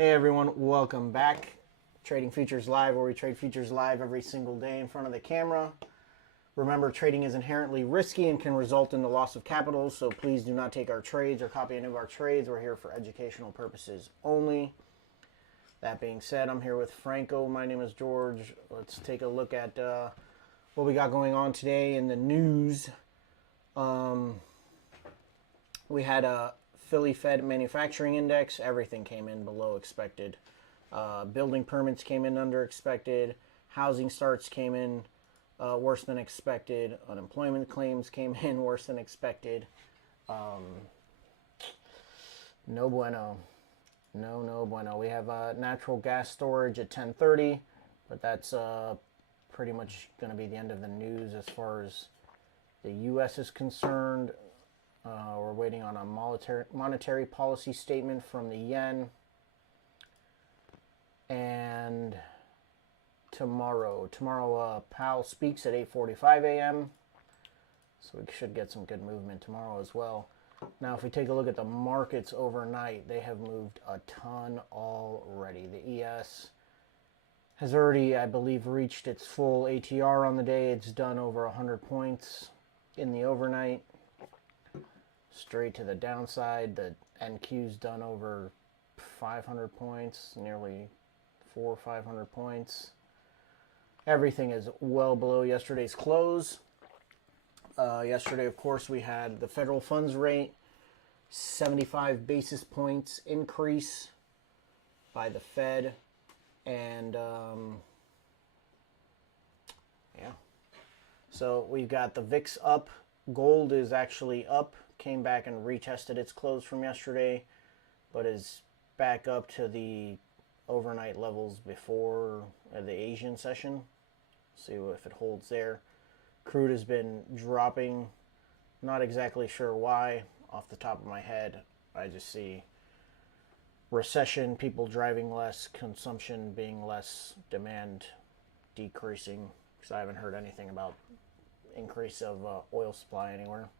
Hey everyone, welcome back. Trading Futures Live, where we trade futures live every single day in front of the camera. Remember, trading is inherently risky and can result in the loss of capital, so please do not take our trades or copy any of our trades. We're here for educational purposes only. That being said, I'm here with Franco. My name is George. Let's take a look at what we got going on today in the news. We had a Philly Fed manufacturing index. Everything came in below expected. Building permits came in under expected. Housing starts came in worse than expected. Unemployment claims came in worse than expected. No bueno. No bueno. We have natural gas storage at 10:30, but that's pretty much going to be the end of the news as far as the U.S. is concerned. We're waiting on a monetary policy statement from the yen. And tomorrow Powell speaks at 8:45 a.m. So we should get some good movement tomorrow as well. Now, if we take a look at the markets overnight, they have moved a ton already. The ES has already, I believe, reached its full ATR on the day. It's done over 100 points in the overnight. Straight to the downside. The NQ's done over 500 points, nearly 400 or 500 points. Everything is well below yesterday's close. Yesterday, of course, we had the federal funds rate, 75 basis points increase by the Fed. And, yeah. So we've got the VIX up. Gold is actually up. Came back and retested its close from yesterday, but is back up to the overnight levels before the Asian session. See if it holds there. Crude has been dropping. Not exactly sure why. Off the top of my head, I just see recession, people driving less, consumption being less, demand decreasing, because I haven't heard anything about increase of oil supply anywhere.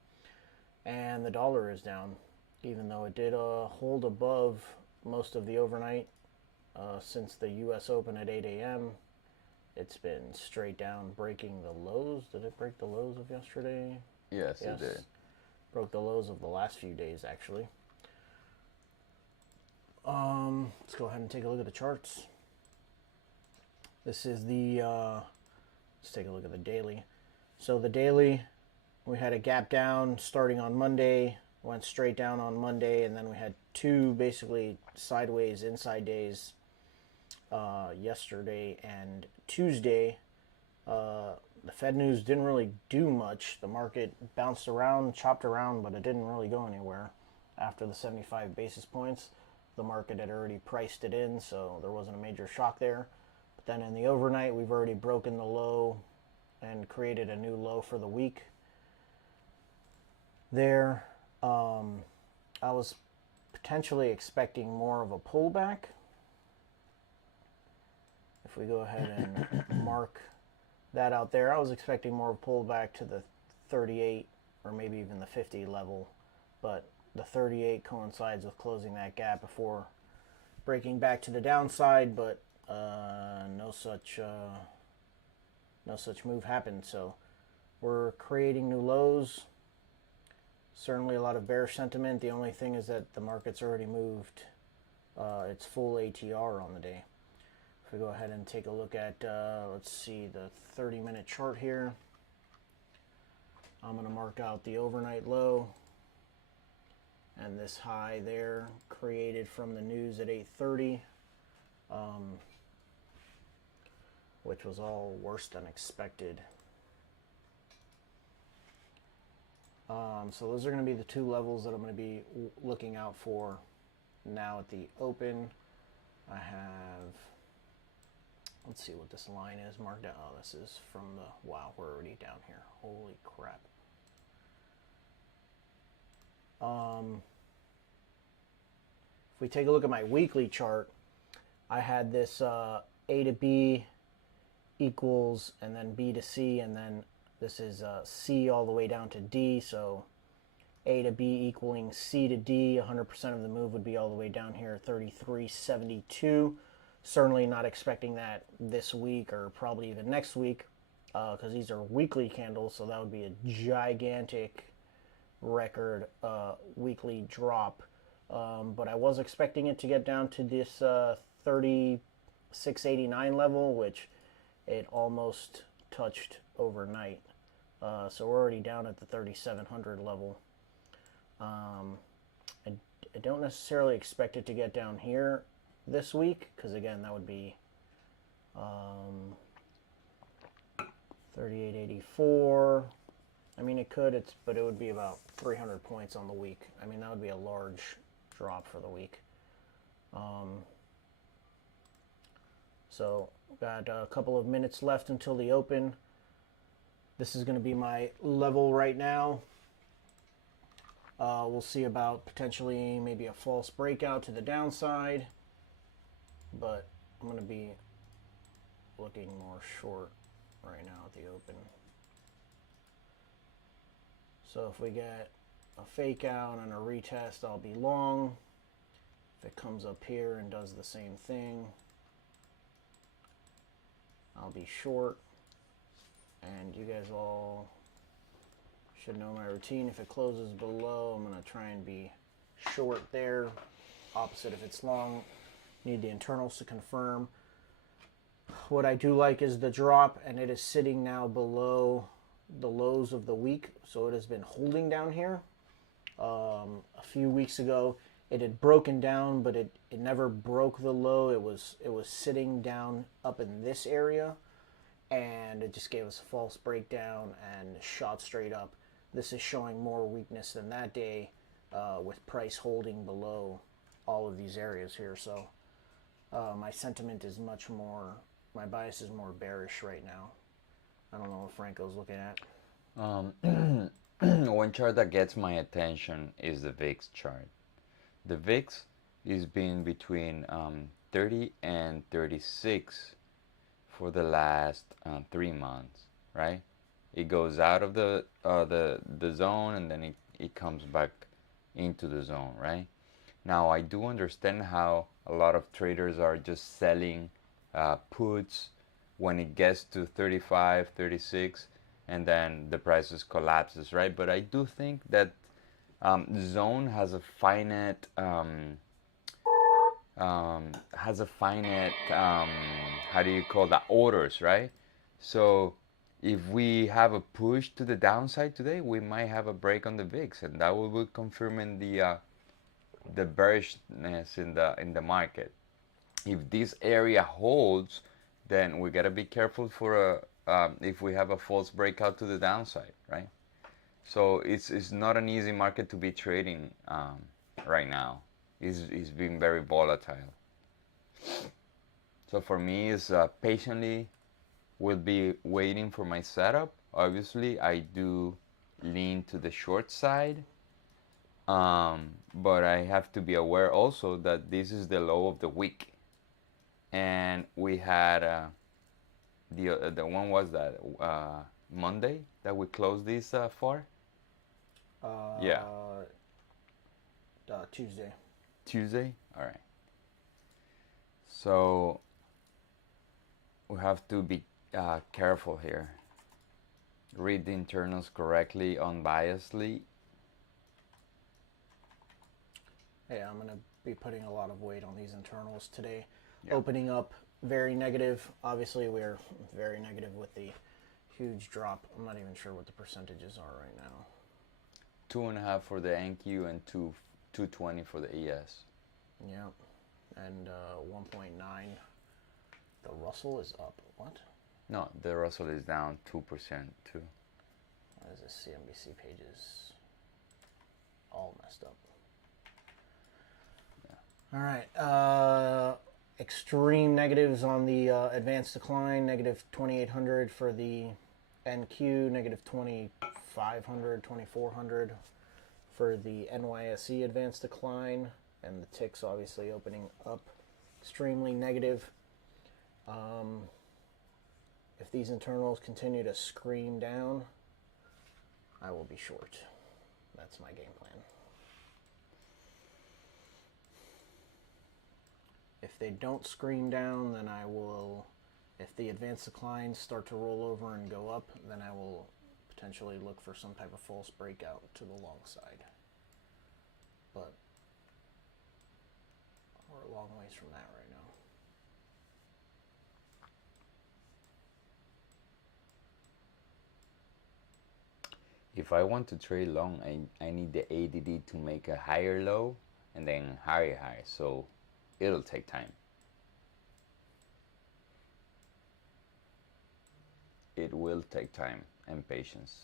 And the dollar is down, even though it did hold above most of the overnight since the U.S. Open at 8 a.m. It's been straight down, breaking the lows. Did it break the lows of yesterday? Yes, it did. Broke the lows of the last few days, actually. Let's go ahead and take a look at the charts. This is the, let's take a look at the daily. So the daily, we had a gap down starting on Monday, went straight down on Monday, and then we had two basically sideways inside days yesterday and Tuesday. The Fed news didn't really do much. The market bounced around, chopped around, but it didn't really go anywhere. After the 75 basis points, the market had already priced it in, so there wasn't a major shock there. But then in the overnight, we've already broken the low and created a new low for the week. There, I was potentially expecting more of a pullback. If we go ahead and mark that out there, I was expecting more of a pullback to the 38 or maybe even the 50 level, but the 38 coincides with closing that gap before breaking back to the downside, but no such move happened. So we're creating new lows. Certainly a lot of bearish sentiment. The only thing is that the market's already moved its full ATR on the day. If we go ahead and take a look at, let's see, the 30-minute chart here. I'm going to mark out the overnight low and this high there created from the news at 8:30, which was all worse than expected. So those are going to be the two levels that I'm going to be looking out for now at the open. I have, let's see what this line is marked out. Oh, this is from the, wow, we're already down here. Holy crap. If we take a look at my weekly chart, I had this A to B equals, and then B to C, and then this is C all the way down to D. So A to B equaling C to D. 100% of the move would be all the way down here, 33.72. Certainly not expecting that this week or probably even next week, because these are weekly candles, so that would be a gigantic record weekly drop. But I was expecting it to get down to this 36.89 level, which it almost touched overnight. So we're already down at the 3,700 level. I don't necessarily expect it to get down here this week, because again, that would be 38.84. I mean, it could, but it would be about 300 points on the week. I mean, that would be a large drop for the week. So, got a couple of minutes left until the open. This is going to be my level right now. We'll see about potentially maybe a false breakout to the downside, but I'm going to be looking more short right now at the open. So if we get a fake out and a retest, I'll be long. If it comes up here and does the same thing, I'll be short. And you guys all should know my routine. If it closes below, I'm going to try and be short there. Opposite if it's long. Need the internals to confirm. What I do like is the drop, and it is sitting now below the lows of the week, so it has been holding down here. A few weeks ago it had broken down, but it never broke the low. It was sitting down up in this area, and it just gave us a false breakdown and shot straight up. This is showing more weakness than that day, with price holding below all of these areas here. So my sentiment is much more, my bias is more bearish right now. I don't know what Franco's looking at. One chart that gets my attention is the VIX chart. The VIX is been between 30 and 36 for the last 3 months, right? It goes out of the zone, and then it comes back into the zone, right? Now, I do understand how a lot of traders are just selling puts when it gets to 35, 36, and then the prices collapses, right? But I do think that zone has a finite how do you call that, orders, right? So if we have a push to the downside today, we might have a break on the VIX, and that will be confirming the bearishness in the market. If this area holds, then we gotta be careful for if we have a false breakout to the downside, right? So it's not an easy market to be trading right now. It's been very volatile. So for me, it's patiently will be waiting for my setup. Obviously, I do lean to the short side, but I have to be aware also that this is the low of the week, and we had the one was that Monday that we closed this for. Yeah, Tuesday. Tuesday. All right. So we have to be careful here. Read the internals correctly, unbiasedly. Yeah, I'm going to be putting a lot of weight on these internals today. Yeah. Opening up very negative. Obviously, we're very negative with the huge drop. I'm not even sure what the percentages are right now. 2.5 for the NQ and 220 for the ES. Yeah, and 1.9. The Russell is up. What? No, the Russell is down 2% too. Why is this CNBC pages all messed up? Yeah. All right. Extreme negatives on the advanced decline. Negative 2,800 for the NQ. Negative 2,500, 2,400 for the NYSE advanced decline. And the ticks obviously opening up extremely negative. If these internals continue to scream down, I will be short. That's my game plan. If they don't scream down, then I will, if the advanced declines start to roll over and go up, then I will potentially look for some type of false breakout to the long side. But we're a long ways from that right now. If I want to trade long, I need the ADD to make a higher low and then higher high. So it'll take time. It will take time and patience.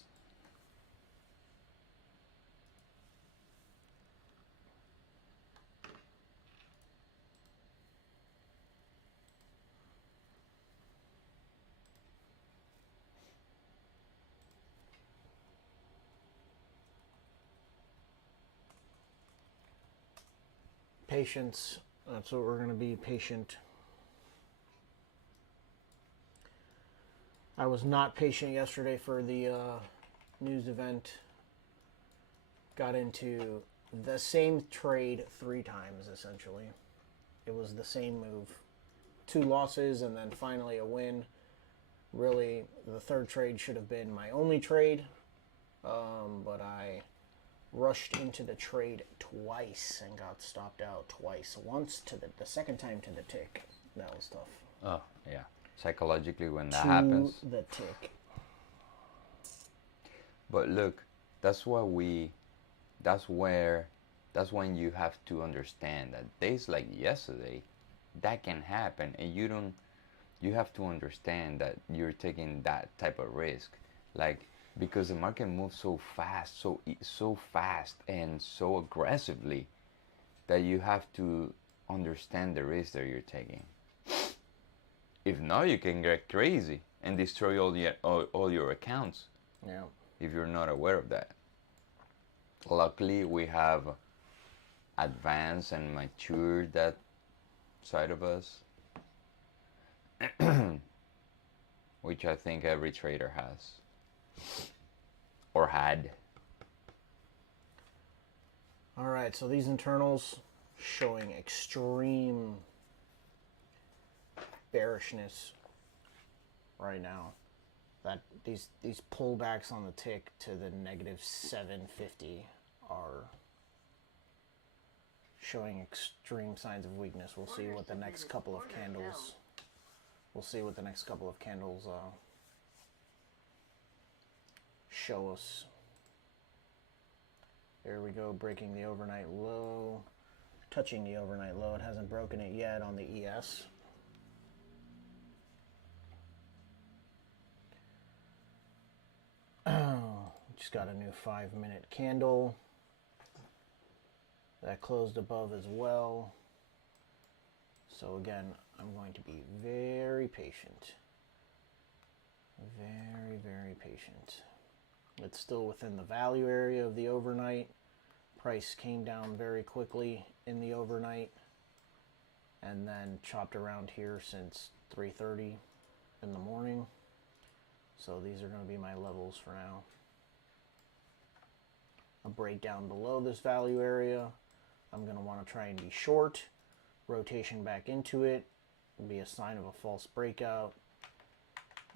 Patience. That's what we're going to be, patient. I was not patient yesterday for the news event. Got into the same trade 3 times, essentially. It was the same move. 2 losses and then finally a win. Really, the 3rd trade should have been my only trade. But I rushed into the trade twice and got stopped out twice. Once to the 2nd time to the tick. That was tough. Oh, yeah. Psychologically, when that happens. The tick. But look, that's when you have to understand that days like yesterday, that can happen, and you have to understand that you're taking that type of risk, like, because the market moves so fast, so fast and so aggressively, that you have to understand the risk that you're taking. If not, you can get crazy and destroy all your accounts. Yeah. If you're not aware of that. Luckily, we have advanced and matured that side of us, which I think every trader has or had. All right, so these internals showing extreme bearishness right now. That these pullbacks on the tick to the negative 750 are showing extreme signs of weakness. We'll see what the next couple of candles. Show us. There we go, breaking the overnight low, touching the overnight low. It hasn't broken it yet on the ES. Just got a new 5-minute candle that closed above as well. So again, I'm going to be very patient. Very, very patient. It's still within the value area of the overnight. Price came down very quickly in the overnight and then chopped around here since 3:30 in the morning. So these are going to be my levels for now. A breakdown below this value area, I'm going to want to try and be short. Rotation back into it will be a sign of a false breakout.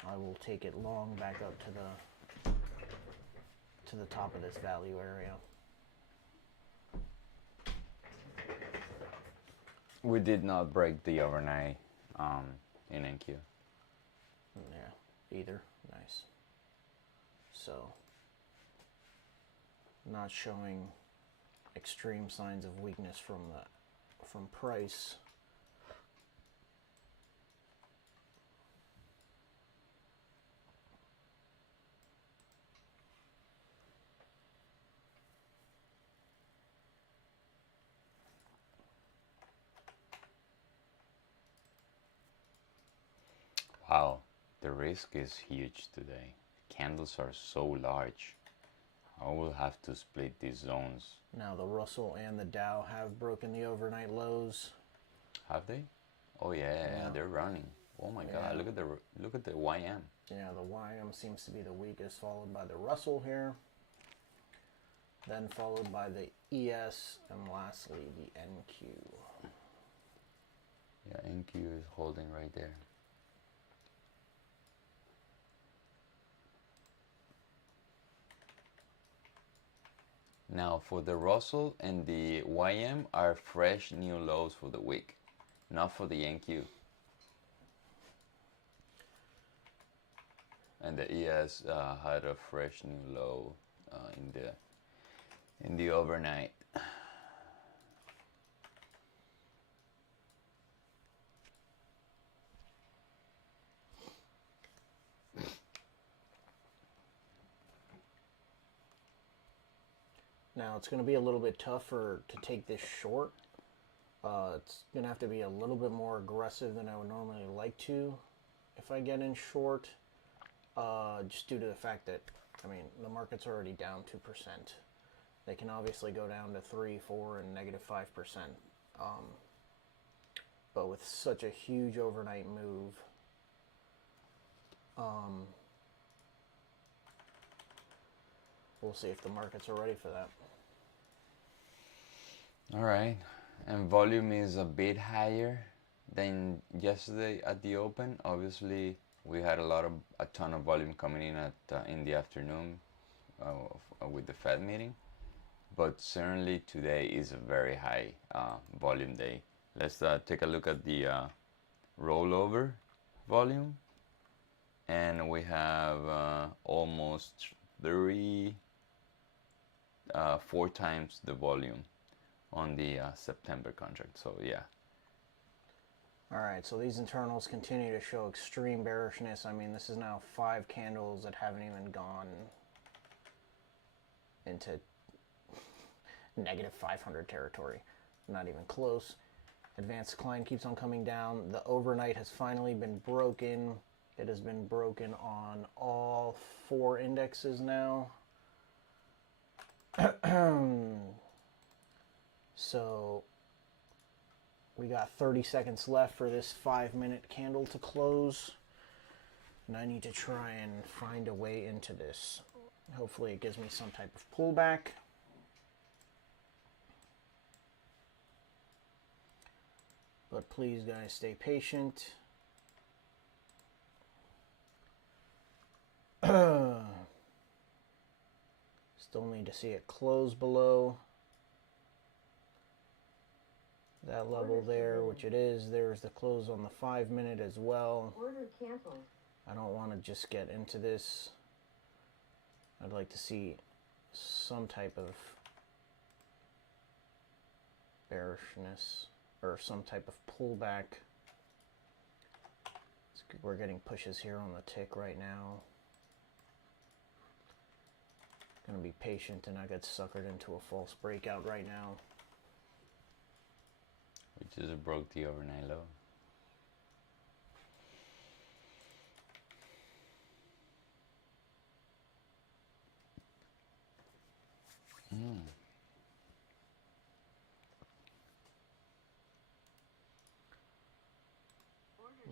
I will take it long back up to the top of this value area. We did not break the overnight in NQ. Yeah, either. Nice. So, not showing extreme signs of weakness from price. Wow, the risk is huge today. Candles are so large. I will have to split these zones. Now the Russell and the Dow have broken the overnight lows. Have they? Oh yeah, they're running. Oh my God! Look at the YM. Yeah, the YM seems to be the weakest, followed by the Russell here. then followed by the ES, and lastly the NQ. Yeah, NQ is holding right there. Now for the Russell and the YM are fresh new lows for the week, not for the NQ. And the ES had a fresh new low in the overnight. Now it's going to be a little bit tougher to take this short. It's going to have to be a little bit more aggressive than I would normally like to if I get in short, just due to the fact that, I mean, the market's already down 2%. They can obviously go down to 3, 4, and negative 5%. But with such a huge overnight move, we'll see if the markets are ready for that. All right, and volume is a bit higher than yesterday at the open. Obviously, we had a ton of volume coming in in the afternoon with the Fed meeting, but certainly today is a very high volume day. Let's take a look at the rollover volume, and we have almost 4 times the volume on the September contract. So yeah. All right, so these internals continue to show extreme bearishness. I mean, this is now 5 candles that haven't even gone into negative 500 territory. Not even close. Advanced decline keeps on coming down. The overnight has finally been broken. It has been broken on all 4 indexes now. So we got 30 seconds left for this 5-minute candle to close, and I need to try and find a way into this. Hopefully it gives me some type of pullback. But please, guys, stay patient. Still need to see it close below that level there, which it is. There's the close on the 5-minute as well. Order canceled. I don't want to just get into this. I'd like to see some type of bearishness or some type of pullback. We're getting pushes here on the tick right now. Gonna be patient and not get suckered into a false breakout right now. We just broke the overnight low. I'm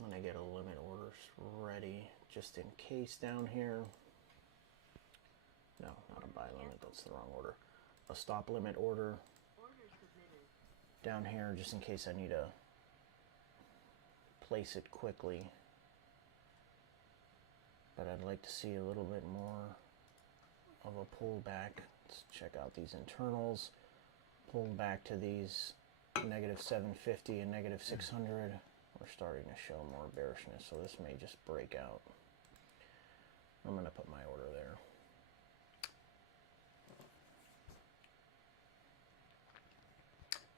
gonna get a limit order ready just in case down here. No, not a buy limit, that's the wrong order. A stop limit order down here just in case I need to place it quickly. But I'd like to see a little bit more of a pullback. Let's check out these internals. Pull back to these negative 750 and negative 600. We're starting to show more bearishness, so this may just break out. I'm going to put my order there.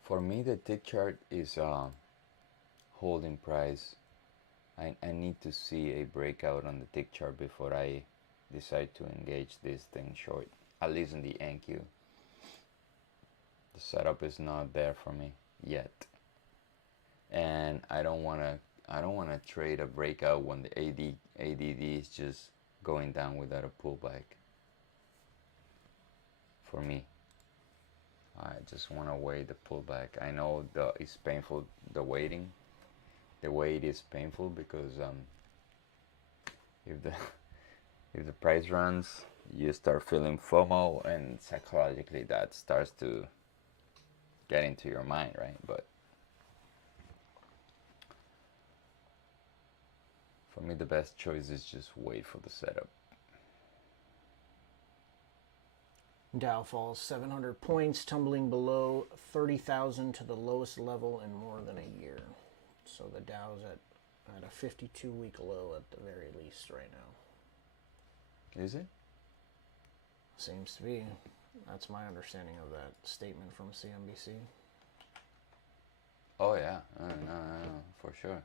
For me, the tick chart is holding price. I need to see a breakout on the tick chart before I decide to engage this thing short, at least in the NQ. The setup is not there for me yet, and I don't wanna trade a breakout when the ADD is just going down without a pullback. For me, I just want to wait the pullback. I know it's painful, the waiting. The wait is painful because if the price runs you start feeling FOMO, and psychologically that starts to get into your mind, right? But for me, the best choice is just wait for the setup. Dow falls 700 points, tumbling below 30,000 to the lowest level in more than a year. So the Dow's at a 52-week low at the very least right now. Is it? Seems to be. That's my understanding of that statement from CNBC. Oh yeah, no, for sure.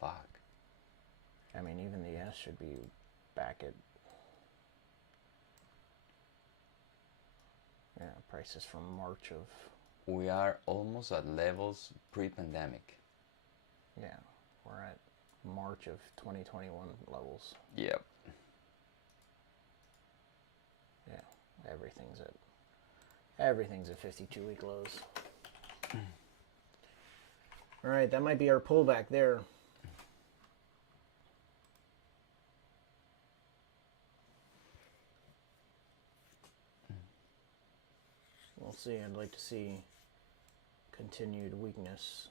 Fuck. I mean, even the S should be back at, yeah, prices from March of, We are almost at levels pre-pandemic. yeah, we're at March of 2021 levels. Yep. Yeah, everything's at 52-week lows. All right, that might be our pullback there. We'll see. I'd like to see continued weakness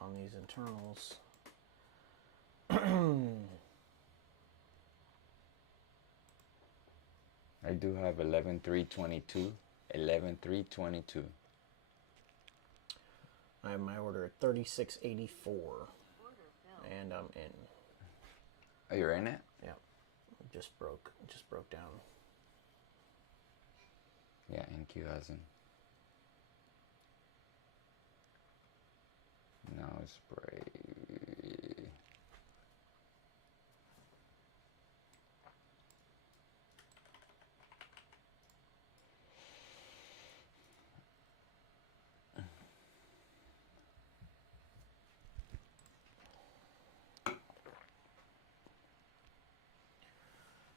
on these internals. I do have 11.322. 11.322. I have my order at 36.84, and I'm in. Oh, you're in it? Yeah, just broke down. Yeah, NQ hasn't. No spray.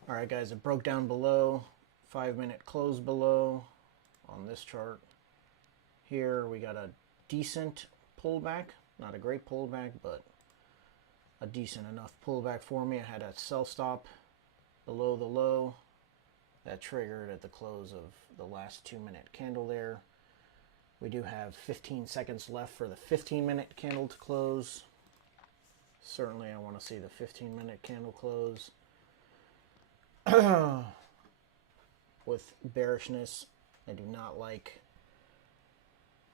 All right, guys, it broke down below. 5-minute close below on this chart. Here we got a decent pullback. Not a great pullback, but a decent enough pullback for me. I had a sell stop below the low. That triggered at the close of the last 2-minute candle there. We do have 15 seconds left for the 15-minute candle to close. Certainly I want to see the 15-minute candle close. With bearishness, I do not like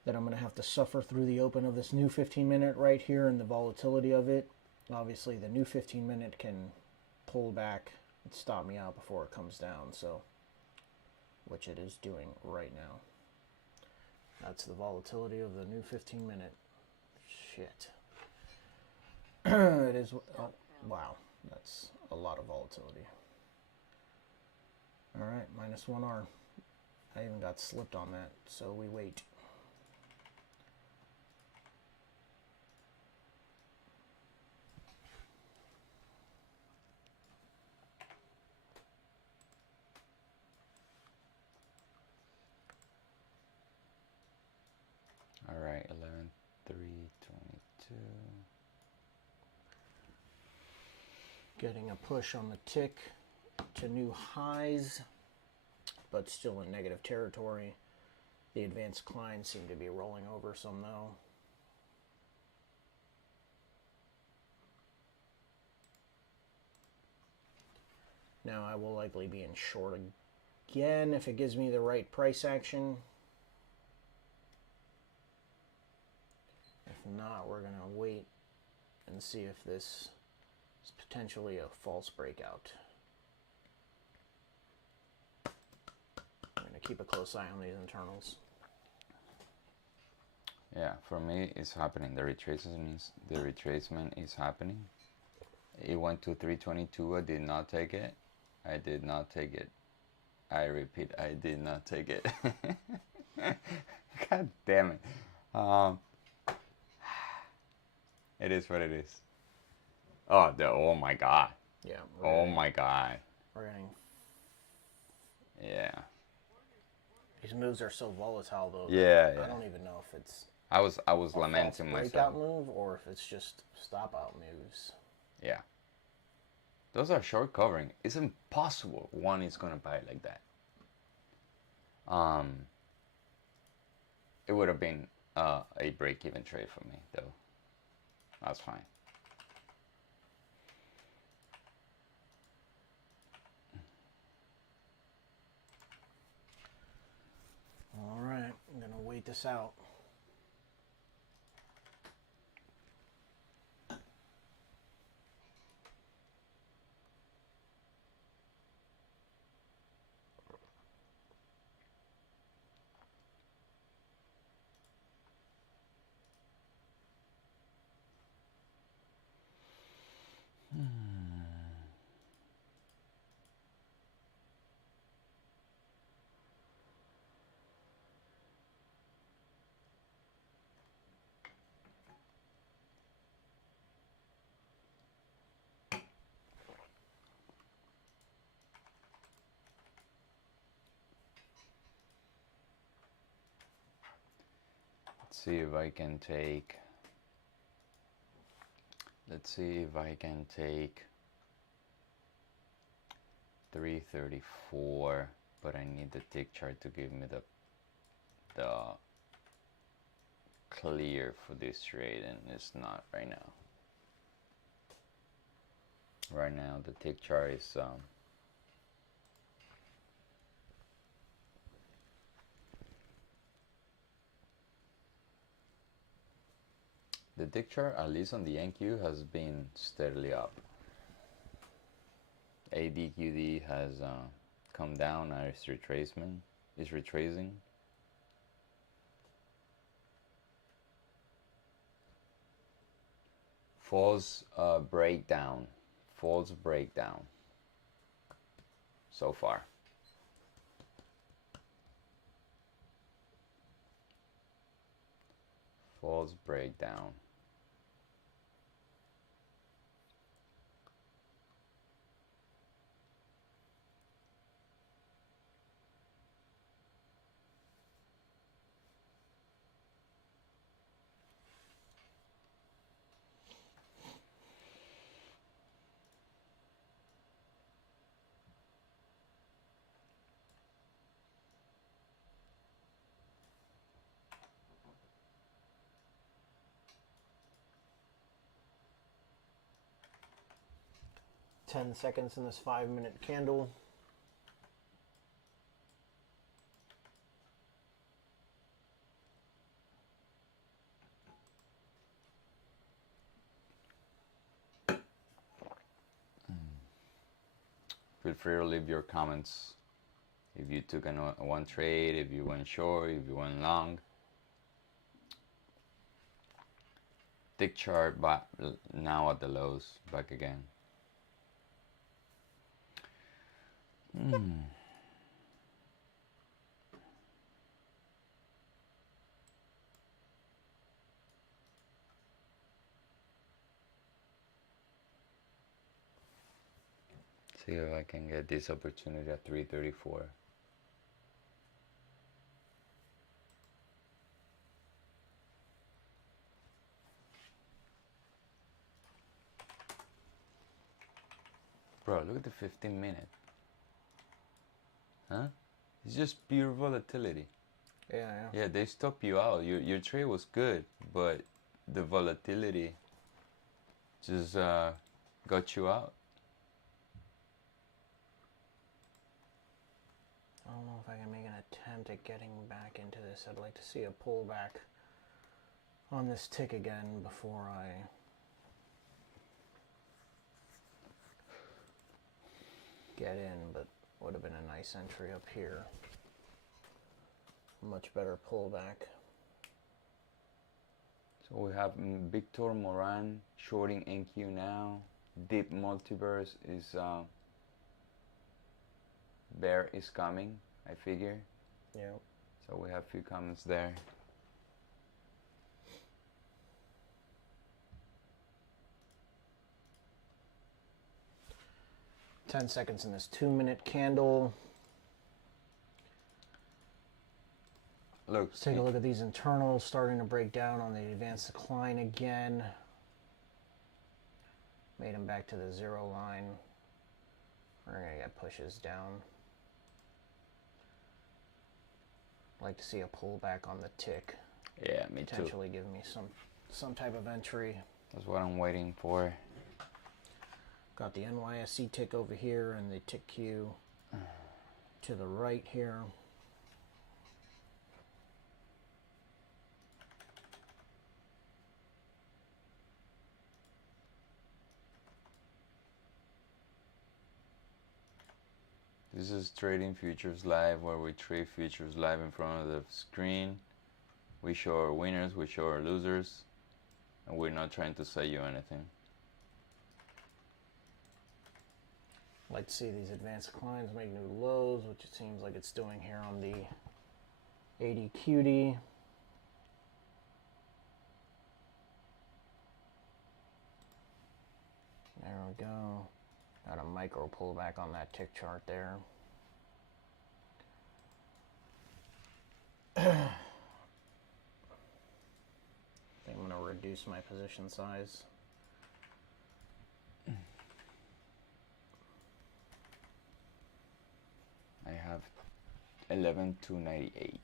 that I'm going to have to suffer through the open of this new 15-minute right here and the volatility of it. Obviously, the new 15-minute can pull back and stop me out before it comes down, so which it is doing right now. That's the volatility of the new 15-minute. Shit. It is. Oh, wow, that's a lot of volatility. All right, minus 1R. I even got slipped on that, so we wait. All right, 11.322. Getting a push on the tick to new highs, but still in negative territory. The advanced declines seem to be rolling over some though. Now I will likely be in short again if it gives me the right price action. If not, we're going to wait and see if this is potentially a false breakout. I'm going to keep a close eye on these internals. Yeah, for me, it's happening. The retracement is happening. It went to 322. I did not take it. I did not take it. I repeat, I did not take it. God damn it. It is what it is. Oh my God. Yeah. Oh my God. We're getting. Yeah. These moves are so volatile, though. Yeah, I don't even know if it's. I was lamenting myself. Breakout move or if it's just stop out moves. Yeah. Those are short covering. It's impossible one is gonna buy it like that. It would have been a break-even trade for me though. That's fine. All right, I'm gonna wait this out. Let's see if I can take. Let's see if I can take 334, but I need the tick chart to give me the clear for this trade, and it's not right now. Right now, the tick chart is the tick chart, at least on the NQ, has been steadily up. ADQD has come down. Now it's retracement. It's retracing. False breakdown. False breakdown. So far. False breakdown. Ten seconds in this 5-minute candle. Feel free to leave your comments if you took one trade, if you went short, if you went long. Tick chart back now at the lows, back again. See if I can get this opportunity at 334. Bro, look at the 15-minute. Huh? It's just pure volatility. Yeah. Yeah, they stop you out. Your trade was good, but the volatility just got you out. I don't know if I can make an attempt at getting back into this. I'd like to see a pullback on this tick again before I get in, but would have been a nice entry up here. Much better pullback. So we have Victor Moran shorting NQ now. Deep Multiverse is bear is coming, I figure. Yeah. So we have a few comments there. Ten seconds in this 2-minute candle. Look, Let's take a look at these internals starting to break down on the advanced decline again. Made them back to the zero line. We're going to get pushes down. I'd like to see a pullback on the tick. Yeah, me too. Potentially give me some type of entry. That's what I'm waiting for. Got the NYSE tick over here and the tick Q to the right here. This is Trading Futures Live, where we trade futures live in front of the screen. We show our winners, we show our losers, and we're not trying to sell you anything. I'd like to see these advanced declines make new lows, which it seems like it's doing here on the 80 QD. There we go. Got a micro pullback on that tick chart there. I think I'm going to reduce my position size. I have 11,298.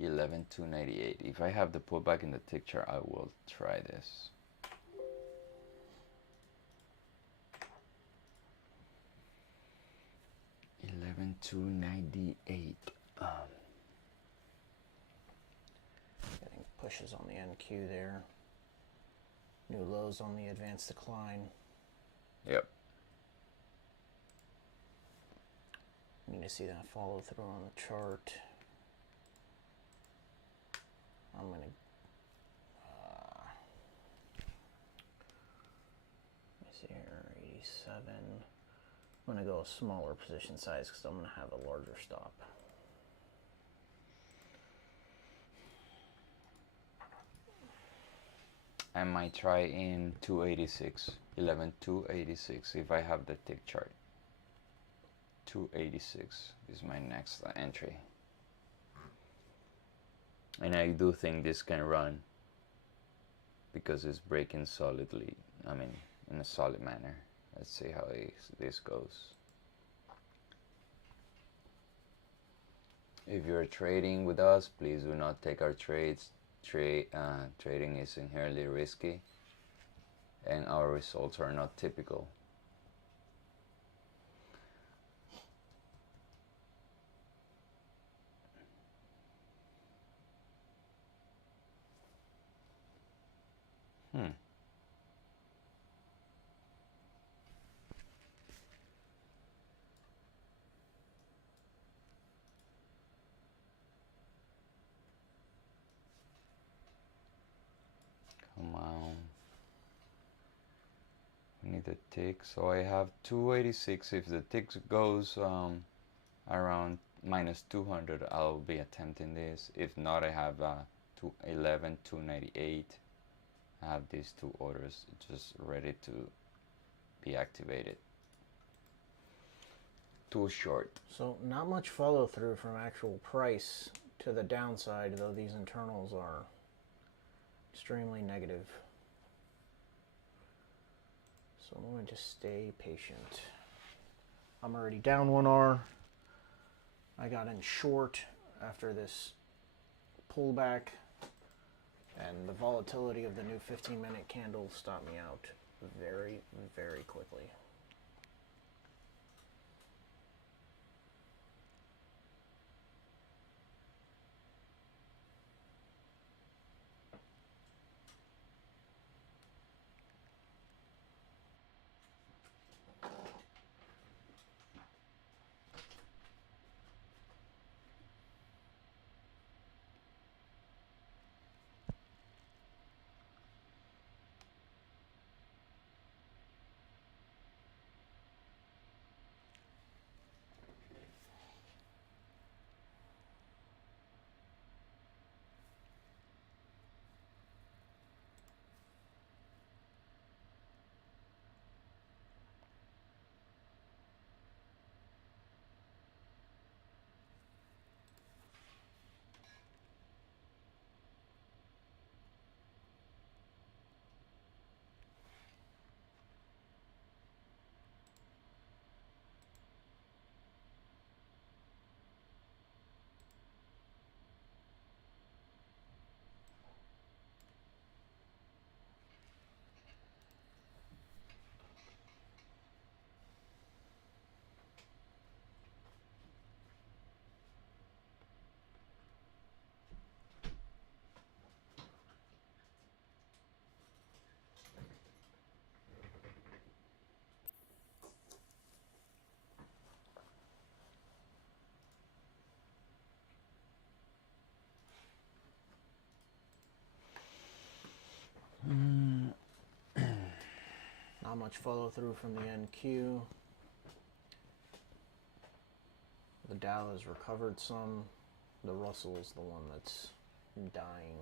11,298. If I have the pullback in the tick chart, I will try this. $11,298. Getting pushes on the NQ there. New lows on the advanced decline. Yep. Need to see that follow through on the chart. I'm going to let me see here, 87. I'm going to go a smaller position size because I'm going to have a larger stop. I might try in 286, 11,286 if I have the tick chart. 286 is my next entry. And I do think this can run because it's breaking solidly, I mean, in a solid manner. Let's see how this goes. If you're trading with us, please do not take our trades. Trading is inherently risky and our results are not typical. Come on. We need a tick. So I have 286. If the tick goes around minus 200, I'll be attempting this. If not, I have 298. I have these two orders just ready to be activated. Too short. So not much follow through from actual price to the downside, though these internals are extremely negative. So I'm going to just stay patient. I'm already down 1R. I got in short after this pullback, and the volatility of the new 15-minute candle stopped me out very, very quickly. Not much follow through from the NQ. The Dow has recovered some. The Russell is the one that's dying.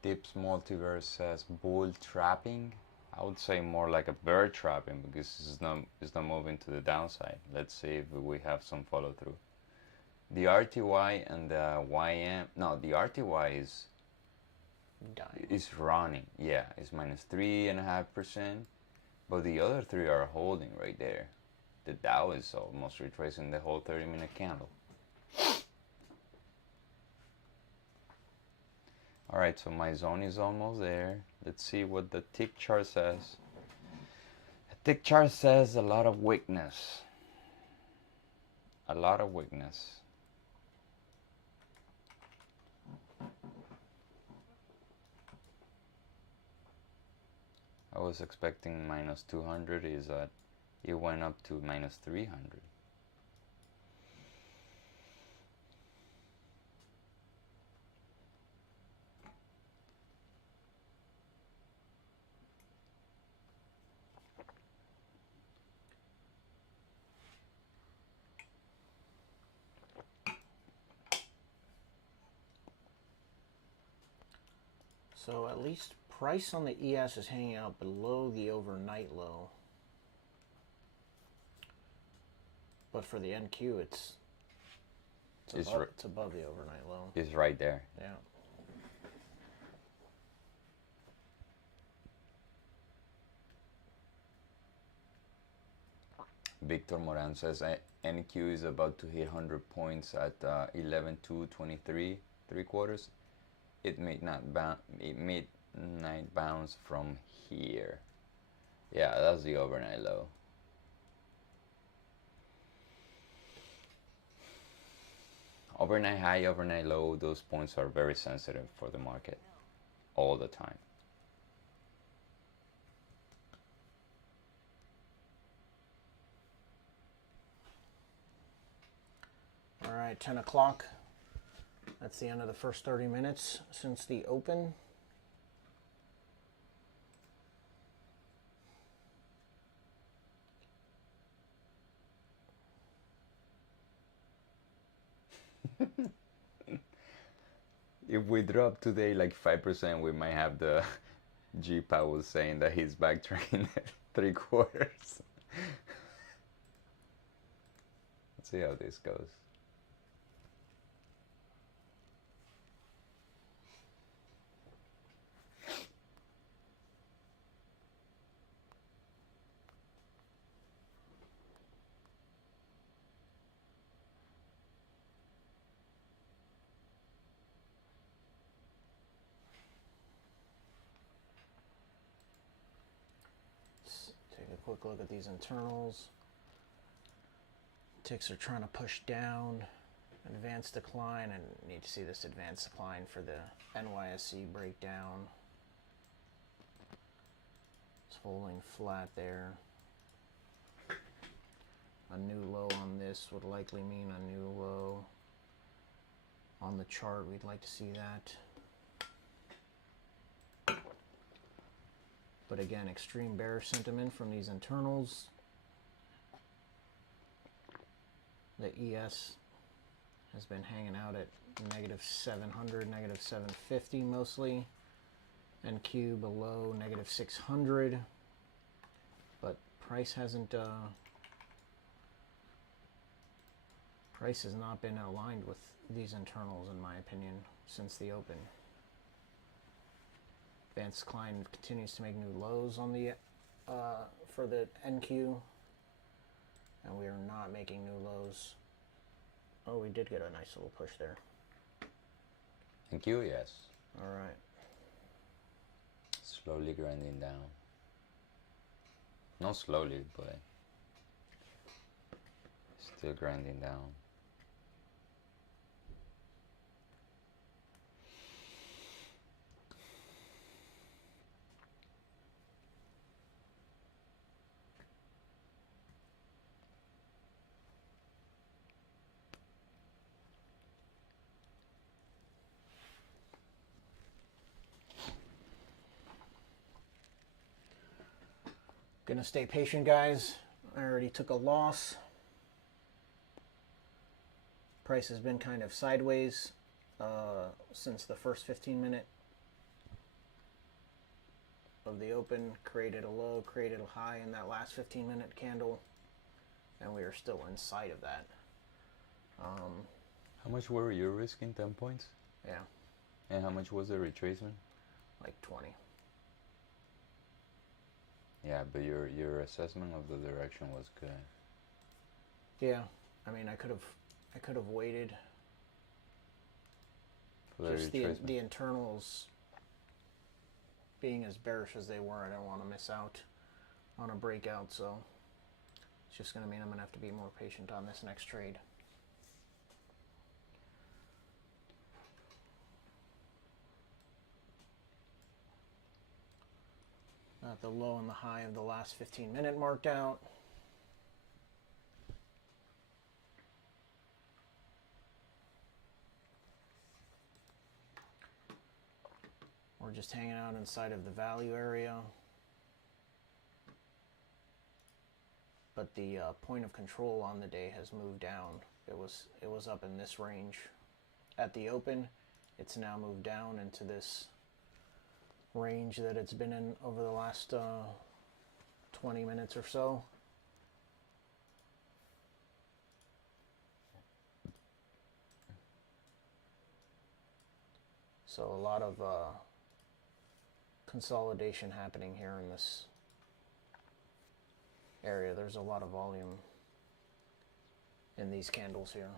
Dips Multiverse says bull trapping. I would say more like a bear trapping because it's not moving to the downside. Let's see if we have some follow through. The RTY and the YM, no, the RTY is Dying. is running. Yeah, it's -3.5%, but the other three are holding right there. The Dow is almost retracing the whole 30-minute candle. Alright, so my zone is almost there. Let's see what the tick chart says. The tick chart says a lot of weakness. A lot of weakness. I was expecting -200, is that it went up to -300. So at least price on the ES is hanging out below the overnight low. But for the NQ, it's above the overnight low. It's right there. Yeah. Victor Moran says NQ is about to hit 100 points at 11.223 3/4. It may not bounce from here. Yeah, that's the overnight low. Overnight high, overnight low, those points are very sensitive for the market all the time. All right, 10 o'clock. That's the end of the first 30 minutes since the open. If we drop today like 5%, we might have the G Powell saying that he's back trading at 3/4. Let's see how this goes. Let's take a quick look at these internals. Ticks are trying to push down. Advanced decline, and need to see this advanced decline for the NYSE breakdown. It's holding flat there. A new low on this would likely mean a new low. On the chart, we'd like to see that. But again, extreme bearish sentiment from these internals. The ES has been hanging out at -700, -750 mostly. NQ below -600. But price hasn't price has not been aligned with these internals in my opinion since the open. Advanced decline continues to make new lows on the for the NQ, and we are not making new lows. Oh, we did get a nice little push there. NQ, yes. All right. Slowly grinding down. Not slowly, but still grinding down. Gonna stay patient, guys. I already took a loss. Price has been kind of sideways since the first 15 minute of the open. Created a low, created a high in that last 15-minute candle, and we are still inside of that. How much were you risking? 10 points? Yeah. And how much was the retracement? Like 20. Yeah, but your assessment of the direction was good. Yeah, I mean, I could have waited. For the Just retracement. the internals being as bearish as they were, I don't want to miss out on a breakout, so it's just going to mean I'm going to have to be more patient on this next trade. Got the low and the high of the last 15-minute marked out. We're just hanging out inside of the value area. But the point of control on the day has moved down. It was up in this range at the open. It's now moved down into this range that it's been in over the last 20 minutes or so. So a lot of consolidation happening here in this area. There's a lot of volume in these candles here.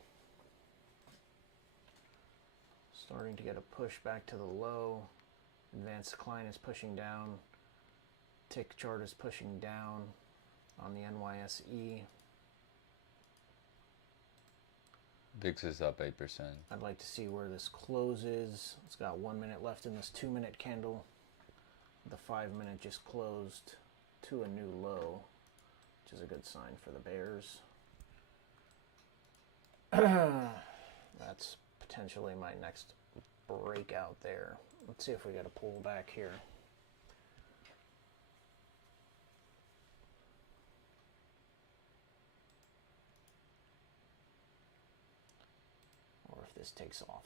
Starting to get a push back to the low. Advanced decline is pushing down. Tick chart is pushing down on the NYSE. VIX is up 8%. I'd like to see where this closes. It's got 1 minute left in this 2-minute candle. The 5-minute just closed to a new low, which is a good sign for the bears. That's potentially my next breakout there. Let's see if we get a pullback here. Or if this takes off.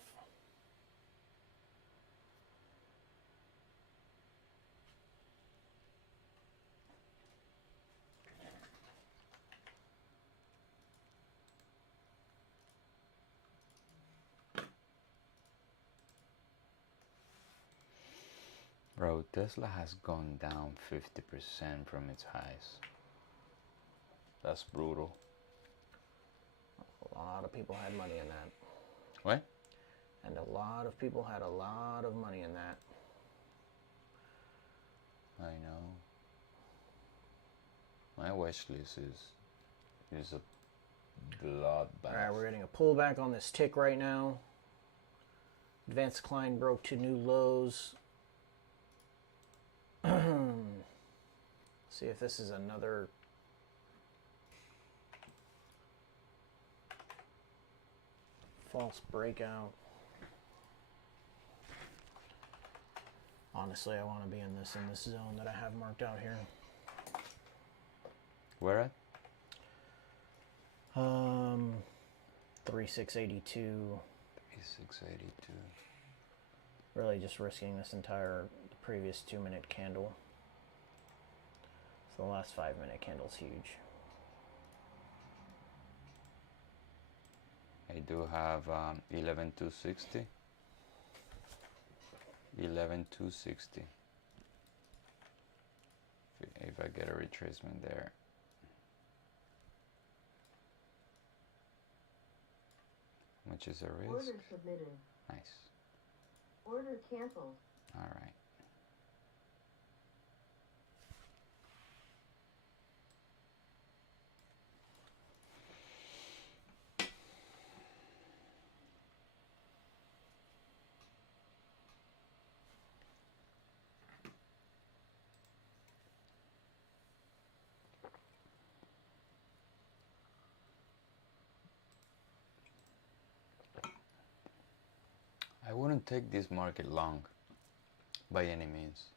Bro, Tesla has gone down 50% from its highs. That's brutal. A lot of people had money in that. What? And a lot of people had a lot of money in that. I know. My wish list is a bloodbath. Alright, we're getting a pullback on this tick right now. Advanced decline broke to new lows. See if this is another false breakout. Honestly, I want to be in this zone that I have marked out here. Where at? 3682. 3682. Really just risking this entire previous 2-minute candle. So the last 5-minute candle's huge. I do have 11260. 11260. If I get a retracement there. How much is the risk? Order submitted. Nice. Order canceled. All right. I wouldn't take this market long by any means.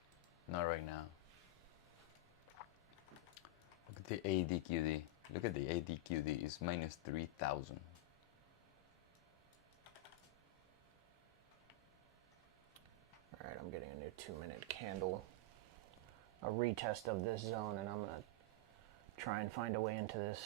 Not right now. The ADQD. Look at the ADQD. It's minus 3,000. All right, I'm getting a new 2-minute candle. A retest of this zone, and I'm going to try and find a way into this.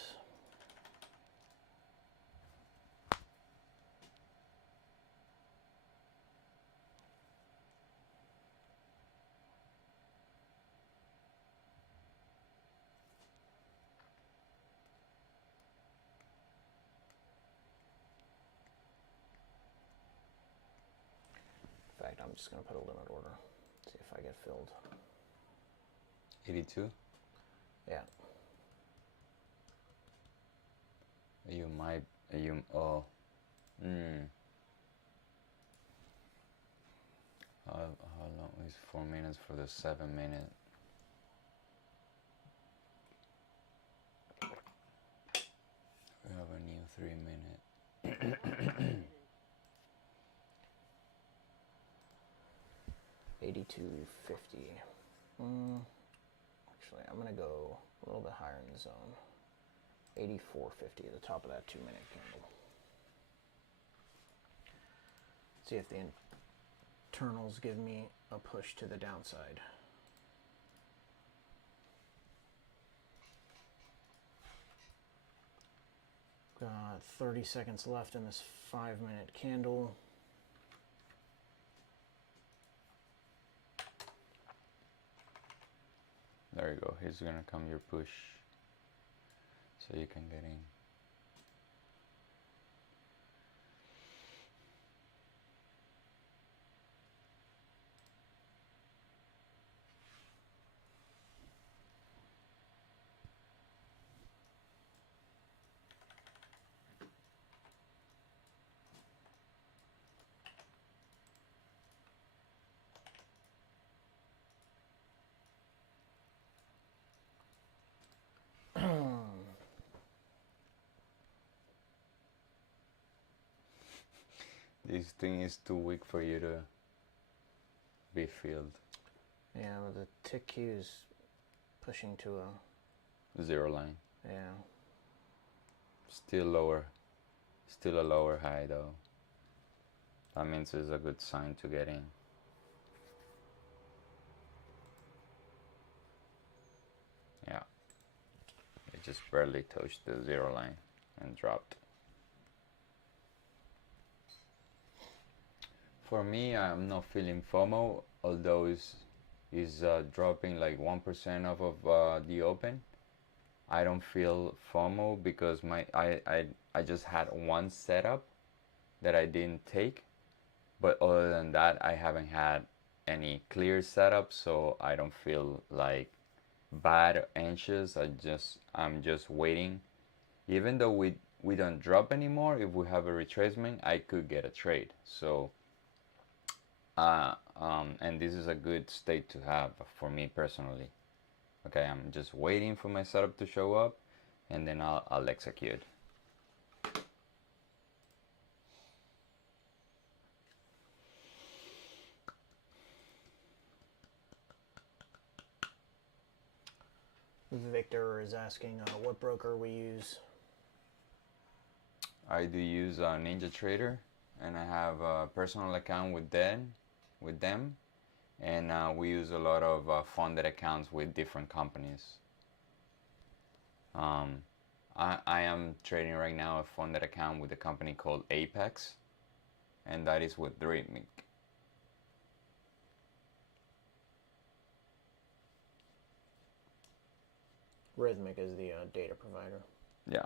In fact, I'm just going to put a limit order, see if I get filled. 82? Yeah. Oh. How long is 4 minutes for the 7 minute? We have a new 3 minute. 82.50. Actually, I'm going to go a little bit higher in the zone. 84.50 at the top of that 2-minute candle. See if the internals give me a push to the downside. Got 30 seconds left in this 5-minute candle. There you go. Here's gonna come your push, so you can get in. This thing is too weak for you to be filled. Yeah, but the tick Q is pushing to a Zero line. yeah. Still lower. Still a lower high though. That means it's a good sign to get in. Yeah. It just barely touched the zero line and dropped. For me, I'm not feeling FOMO, although it's dropping like 1% off of the open. I don't feel FOMO because I just had one setup that I didn't take, but other than that, I haven't had any clear setup, so I don't feel like bad or anxious. I'm just waiting. Even though we don't drop anymore, if we have a retracement, I could get a trade. So and this is a good state to have for me personally. Okay, I'm just waiting for my setup to show up, and then I'll execute. Victor is asking what broker we use. I do use Ninja Trader, and I have a personal account with them, and we use a lot of funded accounts with different companies. I am trading right now a funded account with a company called Apex, and that is with Rhythmic. Rhythmic is the data provider. Yeah.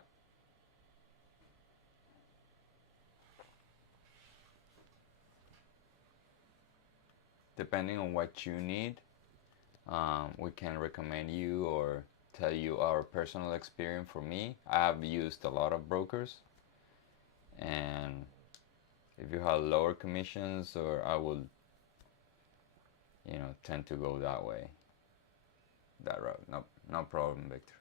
Depending on what you need, we can recommend you or tell you our personal experience. For me, I have used a lot of brokers, and if you have lower commissions, or I would, tend to go that way, that route. No problem, Victor.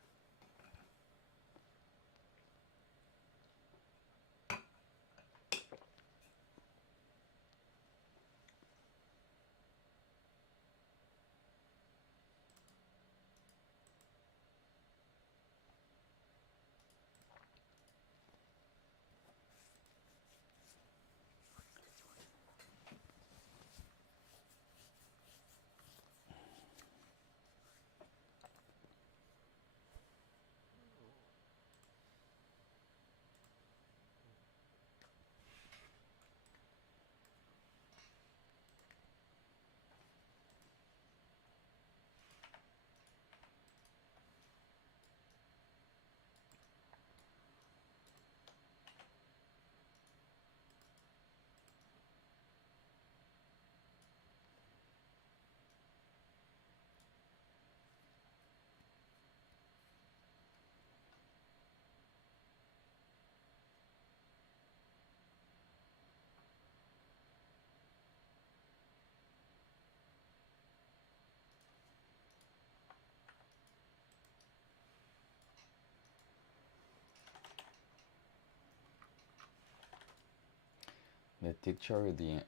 The tick chart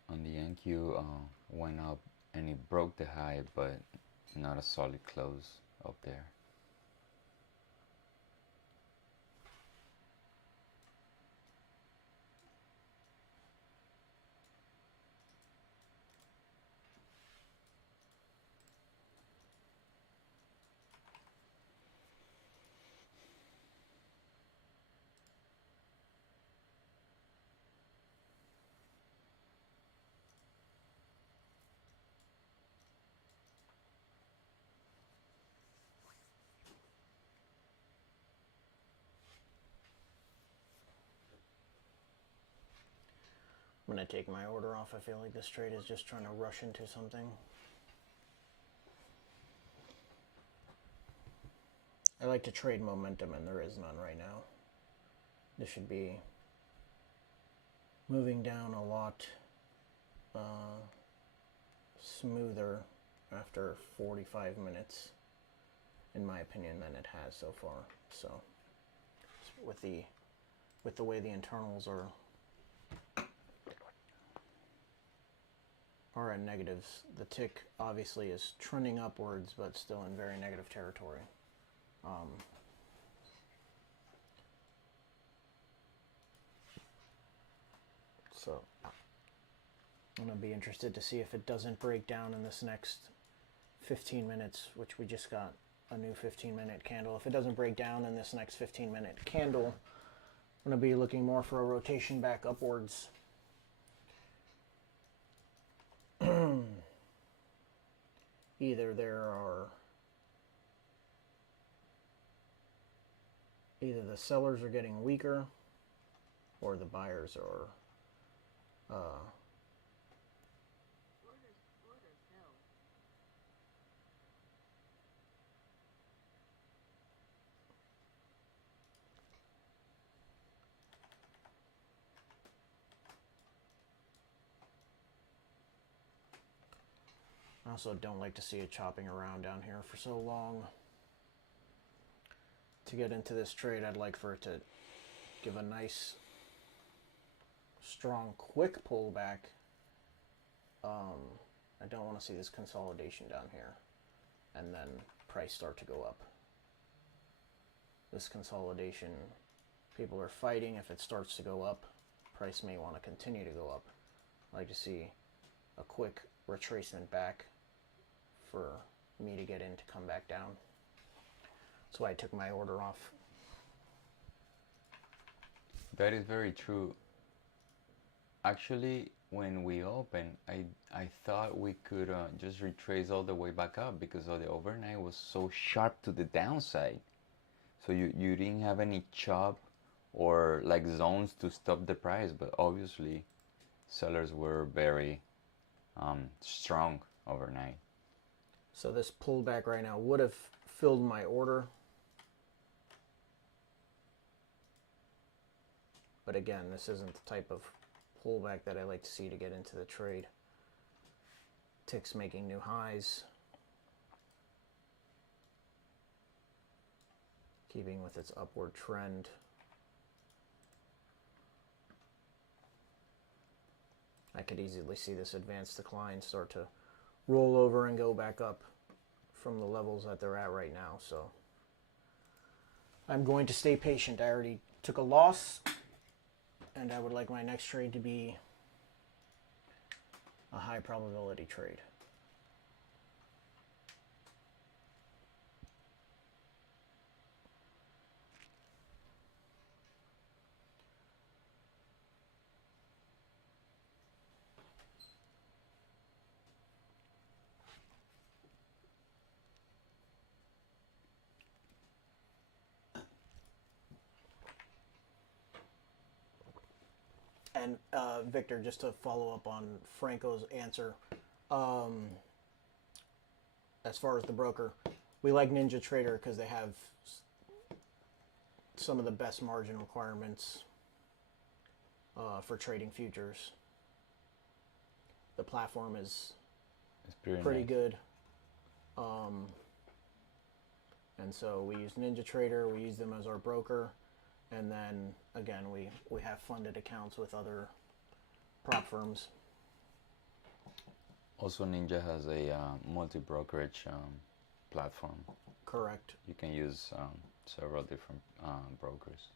on the NQ went up and it broke the high, but not a solid close up there. I'm going to take my order off. I feel like this trade is just trying to rush into something. I like to trade momentum, and there is none right now. This should be moving down a lot smoother after 45 minutes, in my opinion, than it has so far. So, with the way the internals are at negatives, the tick obviously is trending upwards, but still in very negative territory. So I'm going to be interested to see if it doesn't break down in this next 15 minutes, which we just got a new 15-minute candle. If it doesn't break down in this next 15-minute candle, I'm going to be looking more for a rotation back upwards. Either the sellers are getting weaker, or the buyers are I also don't like to see it chopping around down here for so long. To get into this trade, I'd like for it to give a nice, strong, quick pullback. I don't want to see this consolidation down here and then price start to go up. This consolidation, people are fighting. If it starts to go up, price may want to continue to go up. I'd like to see a quick retracement back for me to get in to come back down. That's why I took my order off. That is very true. Actually, when we opened, I thought we could just retrace all the way back up because of the overnight was so sharp to the downside. So you didn't have any chop or like zones to stop the price, but obviously sellers were very strong overnight. So this pullback right now would have filled my order. But again, this isn't the type of pullback that I like to see to get into the trade. Tick's making new highs, keeping with its upward trend. I could easily see this advanced decline start to roll over and go back up from the levels that they're at right now. So I'm going to stay patient. I already took a loss, and I would like my next trade to be a high probability trade. And Victor, just to follow up on Franco's answer, as far as the broker, we like NinjaTrader because they have some of the best margin requirements for trading futures. The platform is pretty nice. good. And so we use NinjaTrader, we use them as our broker. And then again, we have funded accounts with other prop firms. Also, Ninja has a multi-brokerage platform. Correct. You can use several different brokers.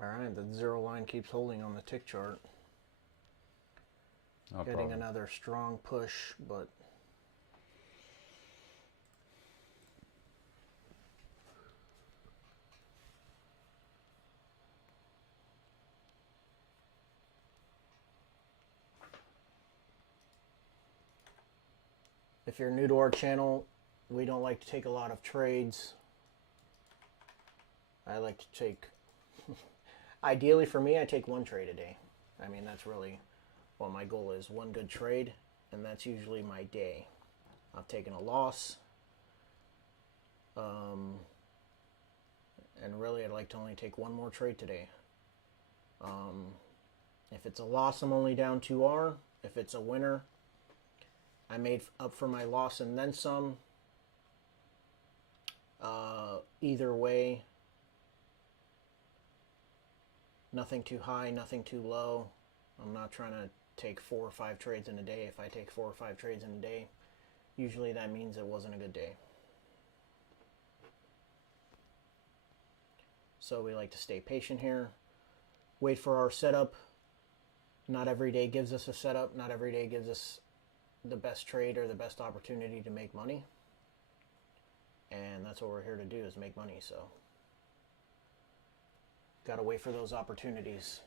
All right, the zero line keeps holding on the tick chart. No Getting problem. another strong push, but if you're new to our channel, we don't like to take a lot of trades. I like to take, ideally for me, I take one trade a day. I mean, that's really what my goal is. One good trade, and that's usually my day. I've taken a loss. And really, I'd like to only take one more trade today. If it's a loss, I'm only down 2R. If it's a winner, I made up for my loss and then some. Either way, nothing too high, nothing too low. I'm not trying to take 4 or 5 trades in a day. If I take 4 or 5 trades in a day, usually that means it wasn't a good day. So we like to stay patient here. Wait for our setup. Not every day gives us a setup. Not every day gives us the best trade or the best opportunity to make money. And that's what we're here to do, is make money. So got to wait for those opportunities.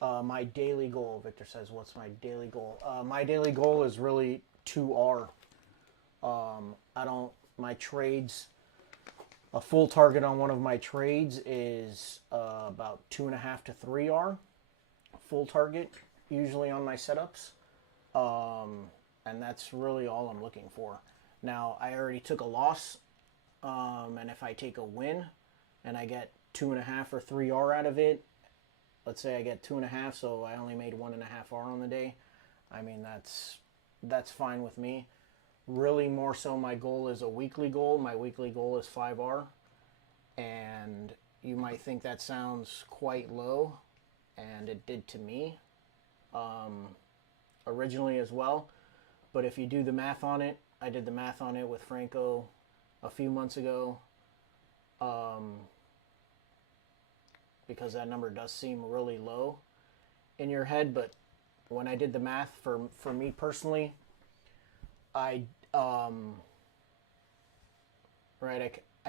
My daily goal, Victor says, what's my daily goal? My daily goal is really 2R. My trades, a full target on one of my trades is about 2.5 to 3R. Full target, usually on my setups. And that's really all I'm looking for. Now, I already took a loss. And if I take a win and I get 2.5 or 3R out of it, let's say I get 2.5, so I only made 1.5R on the day. I mean, that's fine with me. Really, more so, my goal is a weekly goal. My weekly goal is 5R, and you might think that sounds quite low, and it did to me originally as well. But if you do the math on it, I did the math on it with Franco a few months ago, because that number does seem really low in your head. But when I did the math for me personally, I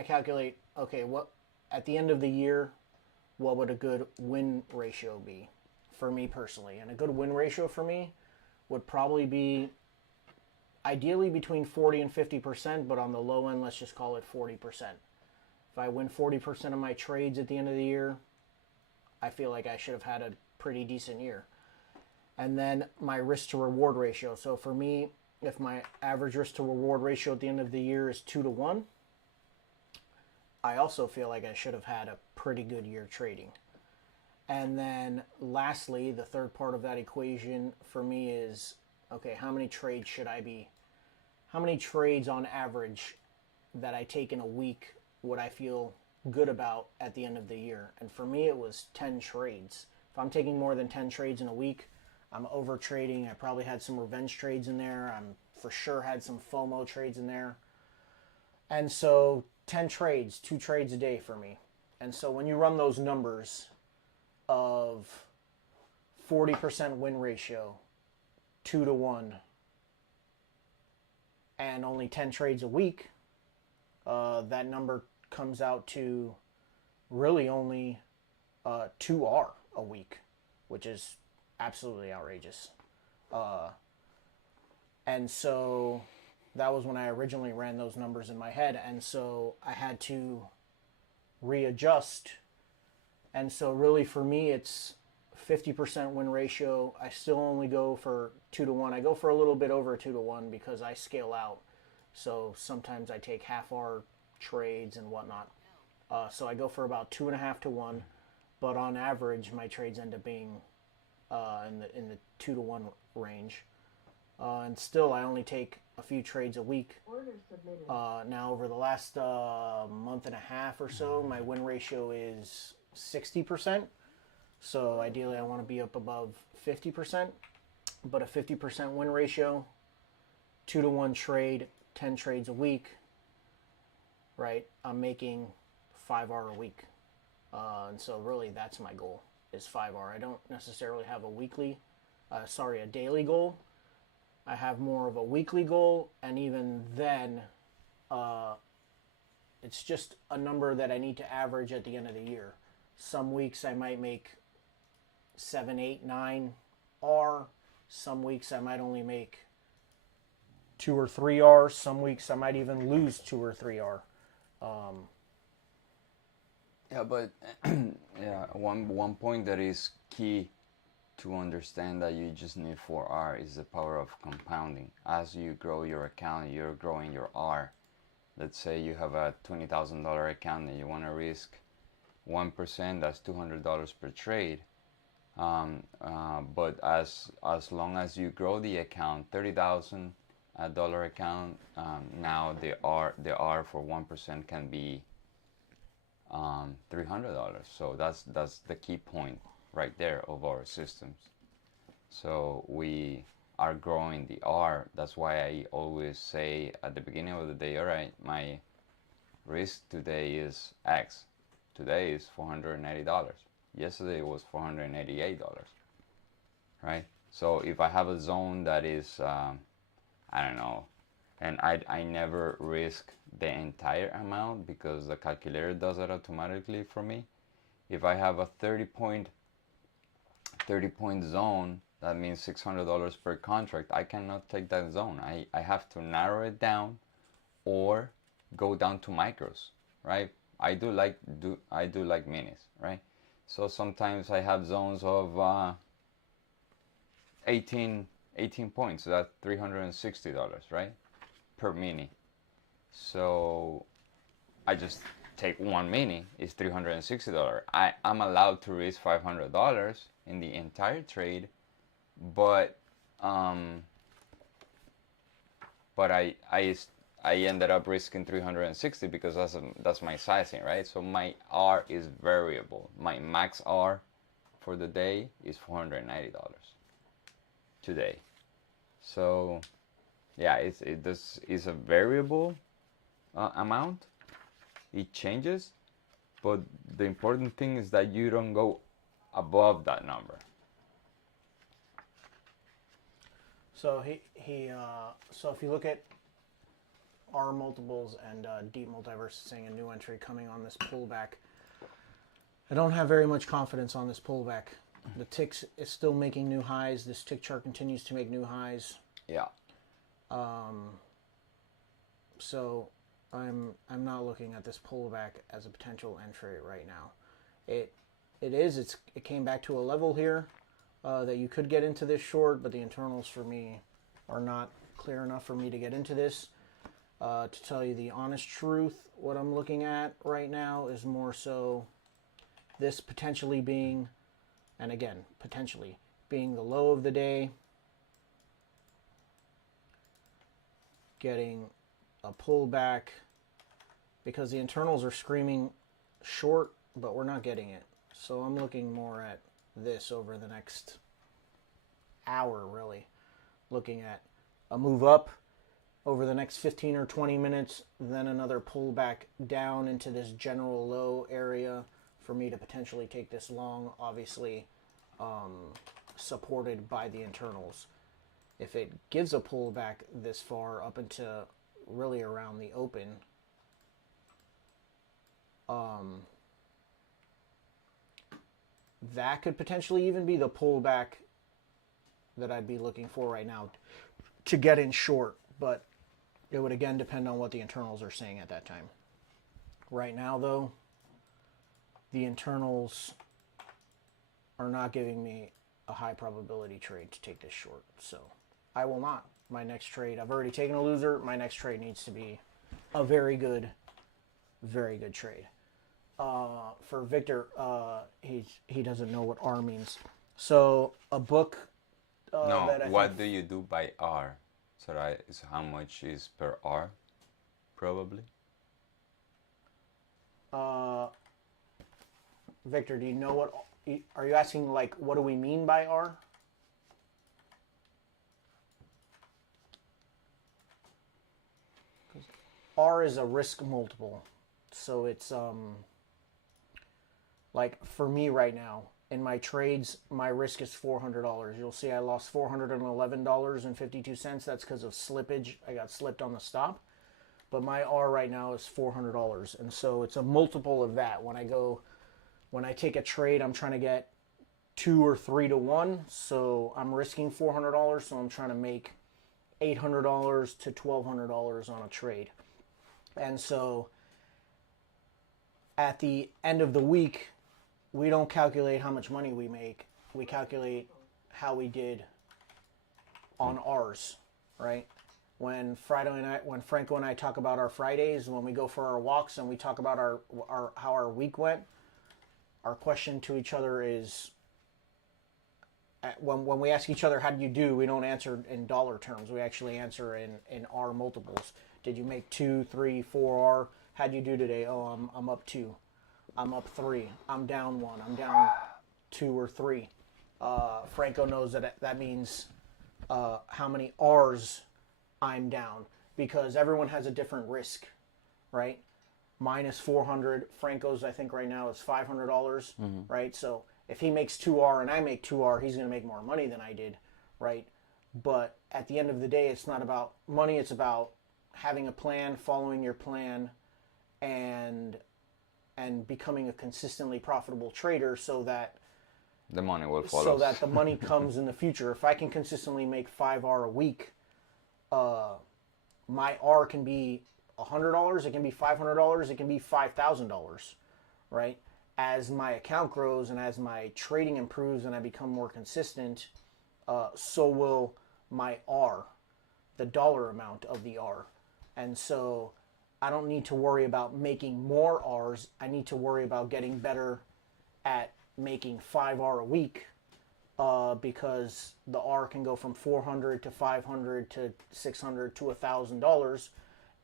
calculate, okay, what at the end of the year, what would a good win ratio be for me personally? And a good win ratio for me would probably be ideally between 40 and 50%, but on the low end, let's just call it 40%. If I win 40% of my trades at the end of the year, I feel like I should have had a pretty decent year. And then my risk to reward ratio. So for me, if my average risk to reward ratio at the end of the year is 2 to 1, I also feel like I should have had a pretty good year trading. And then lastly, the third part of that equation for me is, okay, how many trades on average that I take in a week would I feel good about at the end of the year? And for me, it was 10 trades. If I'm taking more than 10 trades in a week, I'm over trading. I probably had some revenge trades in there. I'm for sure had some FOMO trades in there. And so 10 trades, 2 trades a day for me. And so when you run those numbers of 40% win ratio, 2 to 1, and only 10 trades a week, that number comes out to really only 2R a week, which is absolutely outrageous. And so that was when I originally ran those numbers in my head, and so I had to readjust. And so really for me, it's 50% win ratio. I still only go for 2 to 1. I go for a little bit over 2 to 1 because I scale out. So sometimes I take half-hour trades and whatnot. So I go for about 2.5 to 1. But on average, my trades end up being in the 2 to 1 range. And still, I only take a few trades a week. Order submitted. Now, over the last month and a half or so, my win ratio is 60%. So ideally, I want to be up above 50%. But a 50% win ratio, 2-to-1 trade, 10 trades a week, right? I'm making 5R a week. And so really that's my goal, is 5R. I don't necessarily have a daily goal. I have more of a weekly goal, and even then, it's just a number that I need to average at the end of the year. Some weeks I might make 7, 8, 9R. Some weeks I might only make 2 or 3R. Some weeks I might even lose 2 or 3R. Yeah, but yeah, one point that is key to understand that you just need 4R is the power of compounding. As you grow your account, you're growing your R. Let's say you have a $20,000 account and you want to risk 1%, that's $200 per trade. But as long as you grow the account, $30,000 account, now the R for 1% can be $300. So that's the key point right there of our systems. So we are growing the R. That's why I always say at the beginning of the day, all right, my risk today is X. Today is $480. Yesterday it was $488, right? So if I have a zone that is, I don't know, and I never risk the entire amount because the calculator does it automatically for me. If I have a 30 point zone, that means $600 per contract. I cannot take that zone. I have to narrow it down or go down to micros, right? I do like minis, right? So sometimes I have zones of 18 points. So that's $360, right, per mini. So I just take one mini. It's $360. I'm allowed to risk $500 in the entire trade, but I ended up risking 360 because that's my sizing, right? So my R is variable. My max R for the day is $490 today. So yeah, this is a variable amount. It changes, but the important thing is that you don't go above that number. So so if you look at R multiples and deep multiversing and new entry coming on this pullback, I don't have very much confidence on this pullback. The tick is still making new highs. This tick chart continues to make new highs. Yeah. So I'm not looking at this pullback as a potential entry right now. It came back to a level here that you could get into this short, but the internals for me are not clear enough for me to get into this. To tell you the honest truth, what I'm looking at right now is more so this potentially being, and again, potentially being the low of the day, getting a pullback because the internals are screaming short, but we're not getting it. So I'm looking more at this over the next hour, really. Looking at a move up over the next 15 or 20 minutes, then another pullback down into this general low area for me to potentially take this long, obviously supported by the internals. If it gives a pullback this far up into really around the open, that could potentially even be the pullback that I'd be looking for right now to get in short, but it would again depend on what the internals are saying at that time. Right now, though, the internals are not giving me a high probability trade to take this short, so I will not. My next trade, I've already taken a loser. My next trade needs to be a very good trade. For Victor, he doesn't know what R means. So a book No, that I what think do you do by R? So that is how much is per R, probably. Victor, do you know what? Are you asking like what do we mean by R? R is a risk multiple, so it's like for me right now in my trades, my risk is $400. You'll see I lost $411.52. That's because of slippage. I got slipped on the stop, but my R right now is $400, and so it's a multiple of that. When I take a trade, I'm trying to get 2 or 3 to 1, so I'm risking $400, so I'm trying to make $800 to $1,200 on a trade. And so at the end of the week, we don't calculate how much money we make. We calculate how we did on ours, right? When Franco and I talk about our Fridays, when we go for our walks and we talk about our how our week went, our question to each other is, when we ask each other, how did you do, we don't answer in dollar terms. We actually answer in R multiples. Did you make 2, 3, 4 R? How'd you do today? Oh, I'm up 2. I'm up 3. I'm down 1. I'm down 2 or 3. Franco knows that means how many R's I'm down, because everyone has a different risk, right? Mine is 400. Franco's, I think right now is $500, right? So if he makes 2R and I make 2R, he's going to make more money than I did, right? But at the end of the day, it's not about money. It's about having a plan, following your plan, and becoming a consistently profitable trader, so that The money will follow. so that the money comes in the future. If I can consistently make 5R a week, my R can be $100, it can be $500, it can be $5,000, right? As my account grows and as my trading improves and I become more consistent, so will my R, the dollar amount of the R. And so I don't need to worry about making more R's. I need to worry about getting better at making 5R a week, because the R can go from 400 to 500 to 600 to $1,000,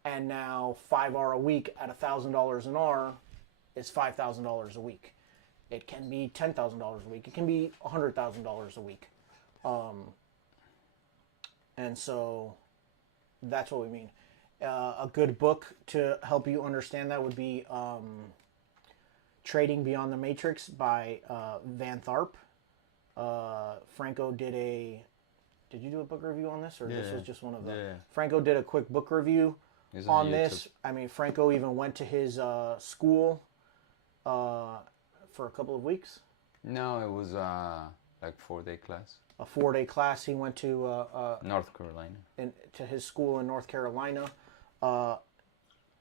and now 5R a week at $1,000 an R is $5,000 a week. It can be $10,000 a week. It can be $100,000 a week, and so that's what we mean. A good book to help you understand that would be Trading Beyond the Matrix by Van Tharp. Franco did you do a book review on this, or this was just one of them? Yeah. Franco did a quick book review It's on YouTube. this. I mean, Franco even went to his school for a couple of weeks. No, it was like 4-day class. A 4-day class. He went to North Carolina. to his school in North Carolina.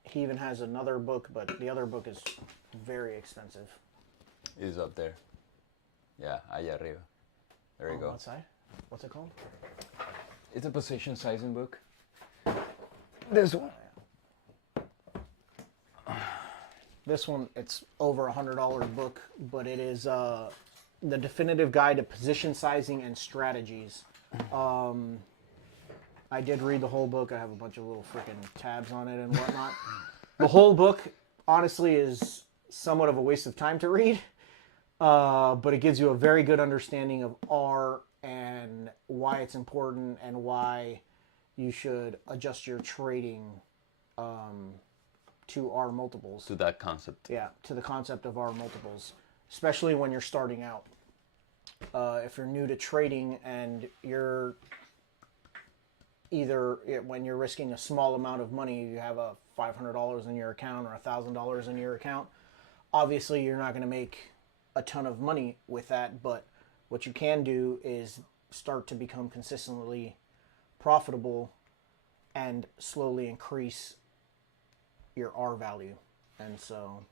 He even has another book, but the other book is very expensive. Is up there. Yeah, allá arriba. There you go. Outside? What's it called? It's a position sizing book. This one. This one, it's over $100 book, but it is the definitive guide to position sizing and strategies. I did read the whole book. I have a bunch of little freaking tabs on it and whatnot. The whole book, honestly, is somewhat of a waste of time to read, but it gives you a very good understanding of R and why it's important and why you should adjust your trading to R multiples. To that concept. Yeah, to the concept of R multiples, especially when you're starting out. If you're new to trading and you're when you're risking a small amount of money, you have a $500 in your account or $1,000 in your account, obviously you're not going to make a ton of money with that, but what you can do is start to become consistently profitable and slowly increase your R value. And so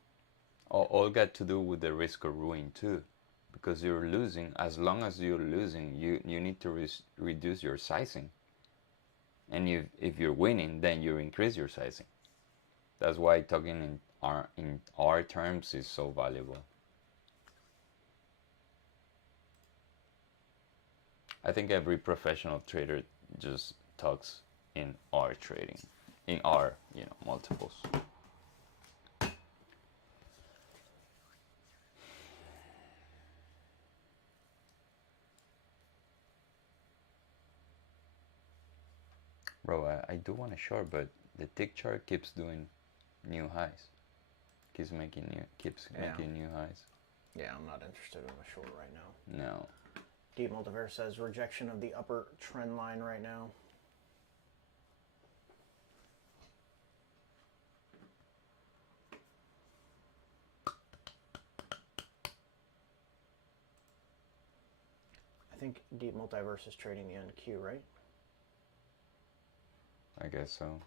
All got to do with the risk of ruin too, because you're losing. As long as you're losing, you need to reduce your sizing. And if you're winning, then you increase your sizing. That's why talking in R terms is so valuable. I think every professional trader just talks in R trading, in R, multiples. Bro, I do want a short, but the tick chart keeps doing new highs. Keeps making new highs. Yeah, I'm not interested in a short right now. No. Deep Multiverse says rejection of the upper trend line right now. I think Deep Multiverse is trading the NQ, right? I guess so.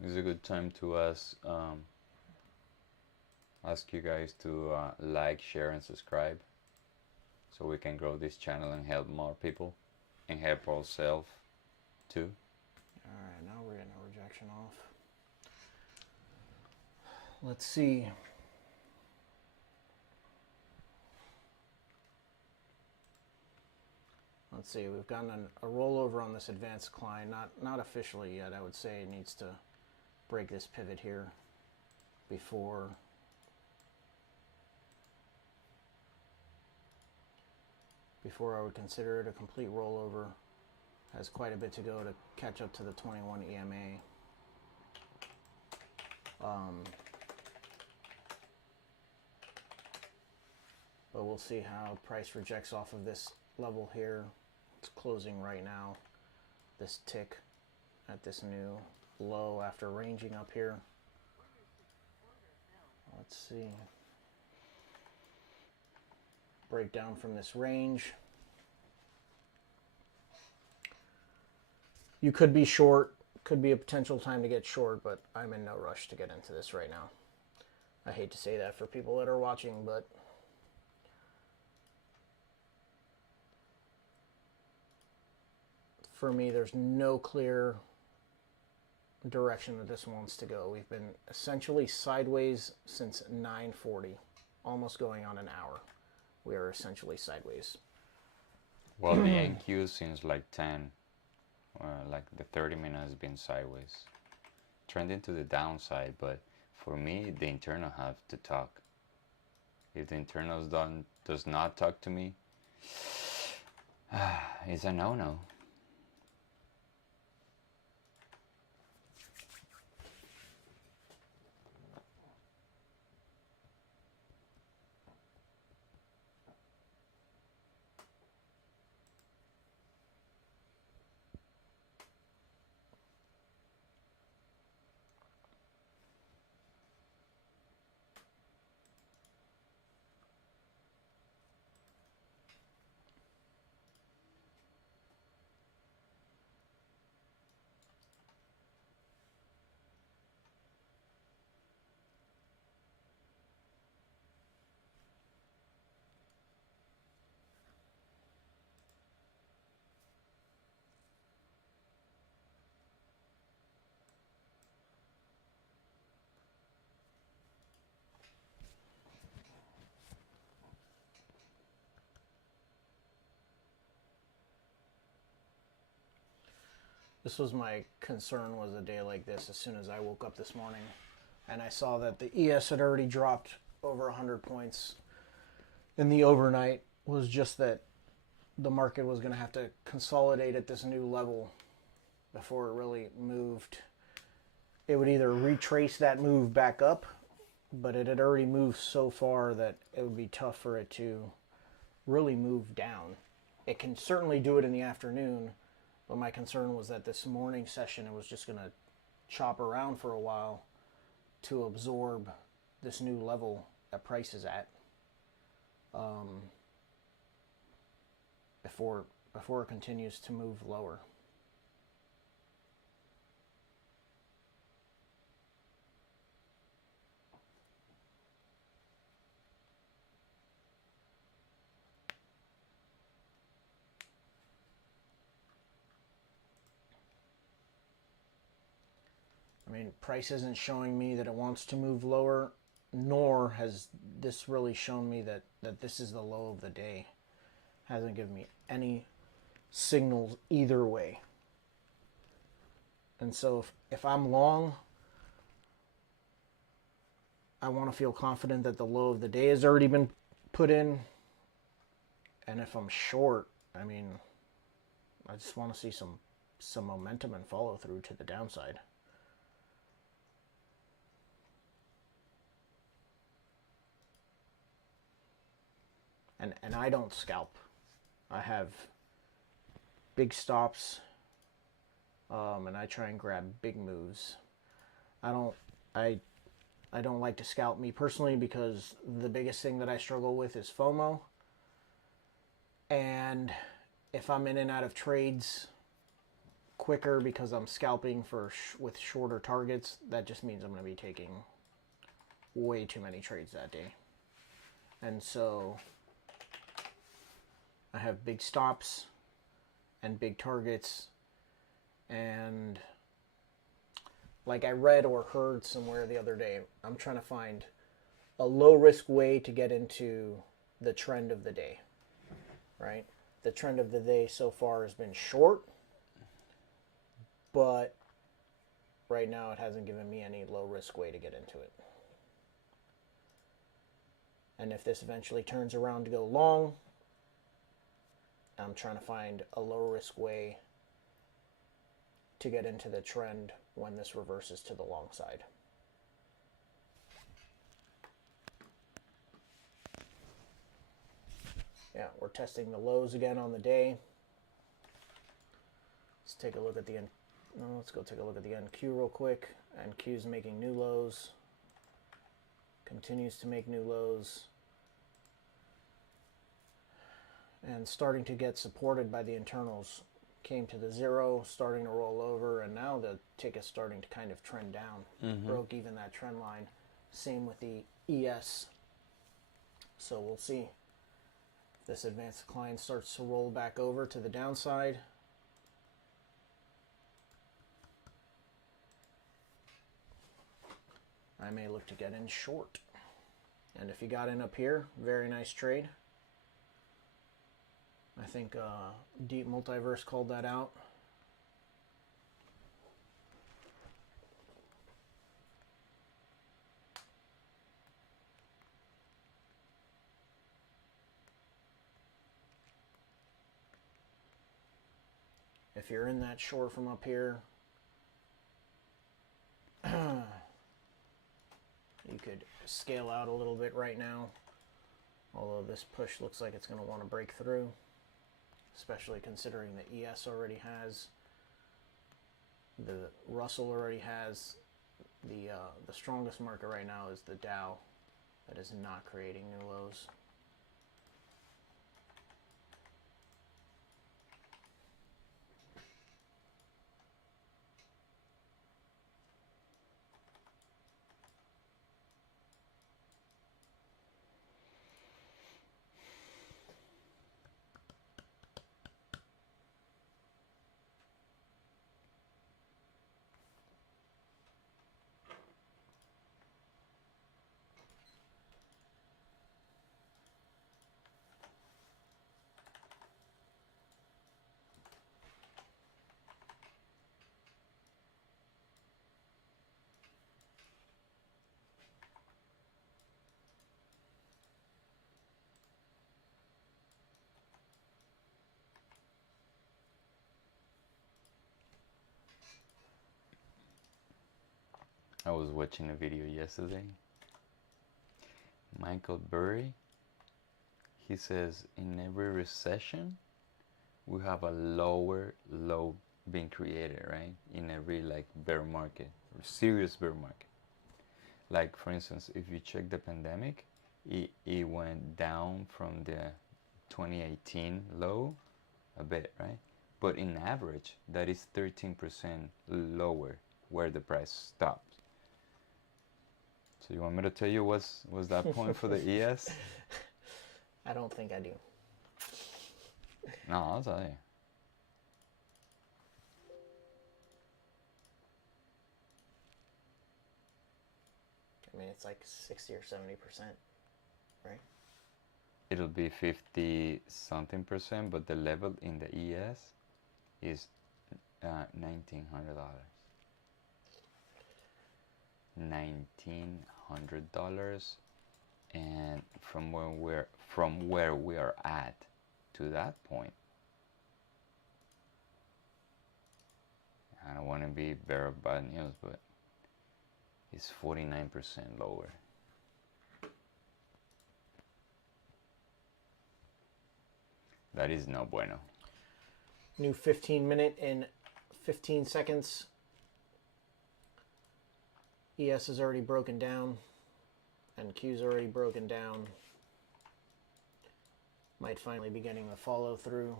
This is a good time to ask you guys to like, share, and subscribe, so we can grow this channel and help more people, and help ourselves too. Alright, now we're getting a rejection off. Let's see. Let's see, we've gotten a rollover on this advanced decline. Not officially yet. I would say it needs to break this pivot here before I would consider it a complete rollover. Has quite a bit to go to catch up to the 21 EMA. But we'll see how price rejects off of this level here. It's closing right now. This tick at this new low after ranging up here. Let's see. Break down from this range. You could be short, could be a potential time to get short, but I'm in no rush to get into this right now. I hate to say that for people that are watching, but for me, there's no clear direction that this wants to go. We've been essentially sideways since 9:40, almost going on an hour. We are essentially sideways. Well, the NQ seems like 10. Like the 30-minute has been sideways, trending to the downside, but for me, the internal have to talk. If the internals does not talk to me, it's a no-no. This was my concern, was a day like this. As soon as I woke up this morning and I saw that the ES had already dropped over 100 points in the overnight, was just that the market was going to have to consolidate at this new level before it really moved. It would either retrace that move back up, but it had already moved so far that it would be tough for it to really move down. It can certainly do it in the afternoon, but my concern was that this morning session, it was just going to chop around for a while to absorb this new level that price is at before it continues to move lower. mean, price isn't showing me that it wants to move lower, nor has this really shown me that this is the low of the day. Hasn't given me any signals either way. And so if I'm long, I want to feel confident that the low of the day has already been put in. And if I'm short, I mean, I just want to see some momentum and follow through to the downside. And I don't scalp. I have big stops, and I try and grab big moves. I don't like to scalp, me personally, because the biggest thing that I struggle with is FOMO. And if I'm in and out of trades quicker because I'm scalping with shorter targets, that just means I'm going to be taking way too many trades that day. And so I have big stops and big targets, and like I read or heard somewhere the other day, I'm trying to find a low risk way to get into the trend of the day, right? The trend of the day so far has been short, but right now it hasn't given me any low risk way to get into it. And if this eventually turns around to go long, I'm trying to find a low risk way to get into the trend when this reverses to the long side. Yeah, we're testing the lows again on the day. Let's take a look at the let's go take a look at the NQ real quick. NQ is making new lows. Continues to make new lows. And starting to get supported by the internals. Came to the zero, starting to roll over, and now the ticket's starting to kind of trend down. Broke even that trend line. Same with the ES. So we'll see if this advanced decline starts to roll back over to the downside. I may look to get in short. And if you got in up here, very nice trade. I think Deep Multiverse called that out. If you're in that short from up here, you could scale out a little bit right now. Although this push looks like it's going to want to break through, especially considering the ES already has, the Russell already has, the strongest market right now is the Dow, that is not creating new lows. I was watching a video yesterday. Michael Burry, he says in every recession we have a lower low being created, right? In every like bear market, serious bear market. Like for instance, if you check the pandemic, it went down from the 2018 low a bit, right? But in average, that is 13% lower where the price stopped. So you want me to tell you what's that point for the ES? I don't think I do. No, I'll tell you. I mean, it's like 60 or 70%, right? It'll be 50 something percent, but the level in the ES is $1,900. $1,900, and from where we are at to that point, I don't want to be bearer of bad news, but it's 49% lower. That is no bueno. New 15-minute in 15 seconds. ES is already broken down, and Q's already broken down. Might finally be getting the follow through.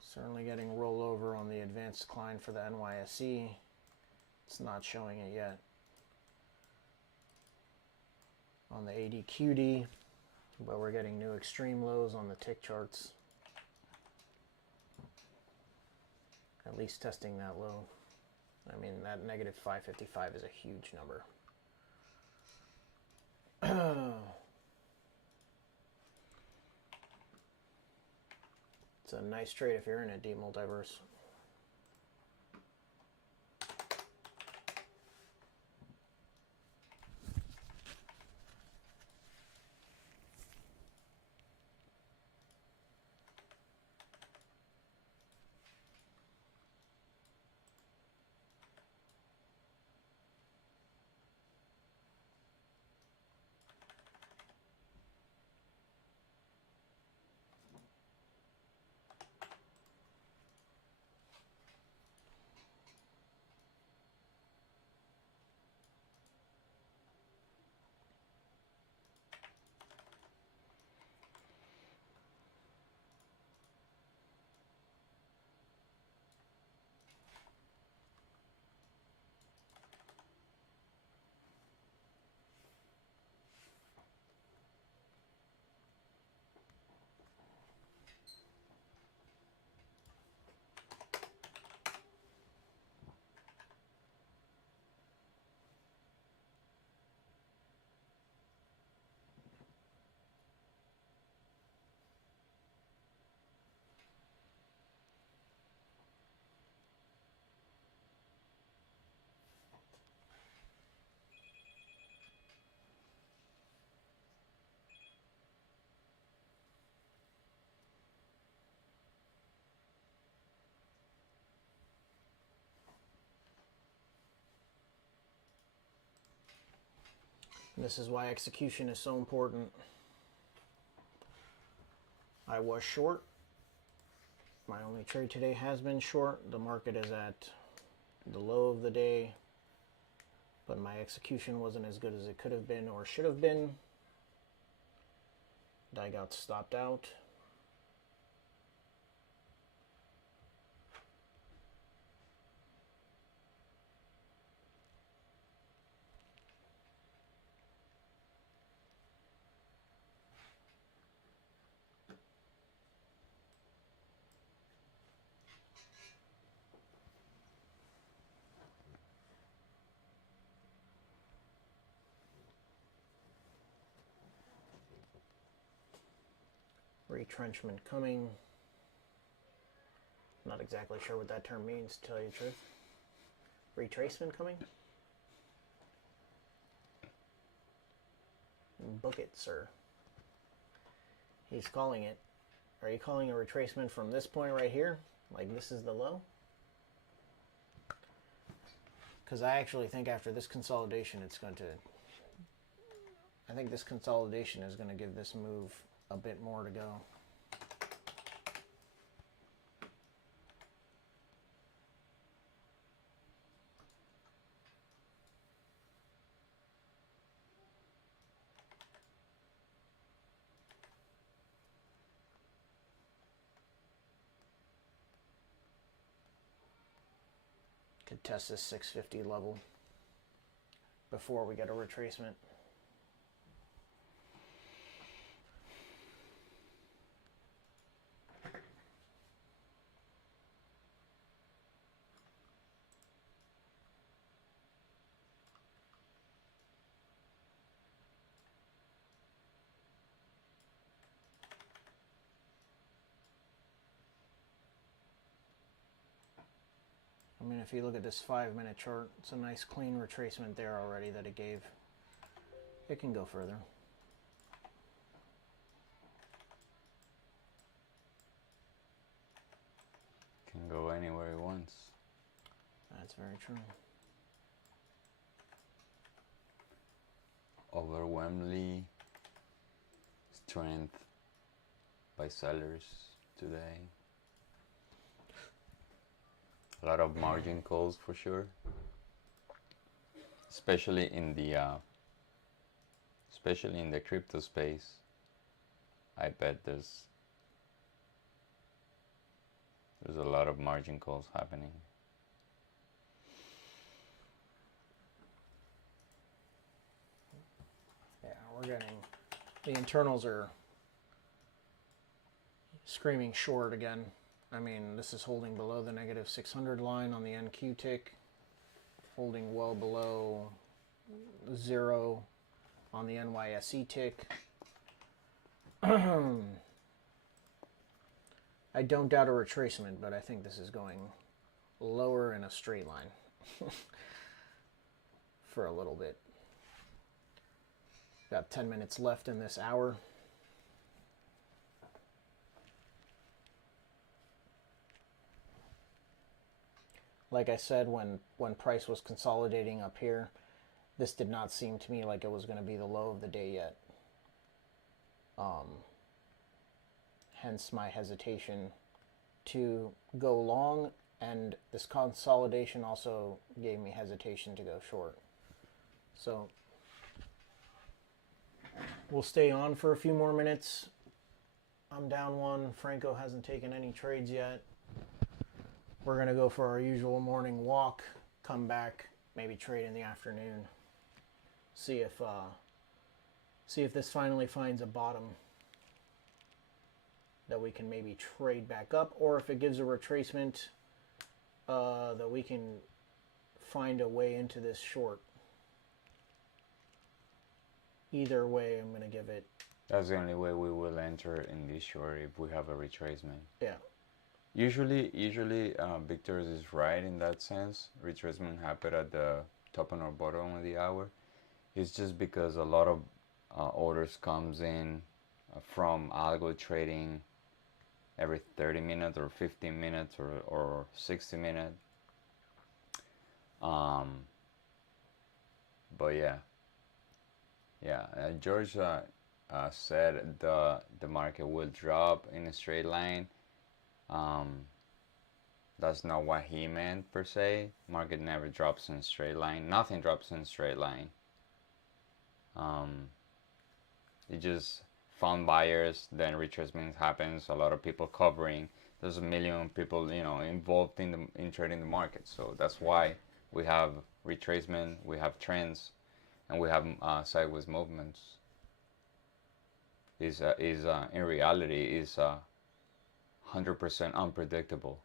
Certainly getting rollover on the advanced decline for the NYSE. It's not showing it yet. On the ADQD, but we're getting new extreme lows on the tick charts. At least testing that low. I mean, that negative 555 is a huge number. It's a nice trade if you're in a deep multiverse. This is why execution is so important. I was short. My only trade today has been short. The market is at the low of the day, but my execution wasn't as good as it could have been or should have been. I got stopped out. Retrenchment coming. Not exactly sure what that term means, to tell you the truth. Retracement coming? Book it, sir. He's calling it. Are you calling a retracement from this point right here? Like this is the low? Because I actually think after this consolidation, it's going to... I think this consolidation is going to give this move a bit more to go. Could test this 650 level before we get a retracement. I mean, if you look at this 5-minute chart, it's a nice clean retracement there already that it gave. It can go further. Can go anywhere it wants. That's very true. Overwhelmingly strength by sellers today. A lot of margin calls for sure, especially in the crypto space. I bet there's a lot of margin calls happening. Yeah, we're getting, the internals are screaming short again. I mean, this is holding below the negative 600 line on the NQ tick, holding well below 0 on the NYSE tick. I don't doubt a retracement, but I think this is going lower in a straight line for a little bit. Got 10 minutes left in this hour. Like I said, when price was consolidating up here, this did not seem to me like it was going to be the low of the day yet. Hence my hesitation to go long, and this consolidation also gave me hesitation to go short. So we'll stay on for a few more minutes. I'm down one. Franco hasn't taken any trades yet. We're going to go for our usual morning walk, come back, maybe trade in the afternoon. See if this finally finds a bottom that we can maybe trade back up, or if it gives a retracement that we can find a way into this short. Either way, I'm going to give it. That's the only way we will enter in this short, if we have a retracement. Yeah. Usually, Victor is right in that sense. Retracement happen at the top and or bottom of the hour. It's just because a lot of orders comes in from algo trading every 30 minutes or 15 minutes or 60 minutes. But George said the market will drop in a straight line. That's not what he meant per se. Market never drops in a straight line. Nothing drops in a straight line. It just found buyers, then retracement happens, a lot of people covering. There's a million people, involved in trading the market. So that's why we have retracement, we have trends, and we have sideways movements. In reality is 100% unpredictable.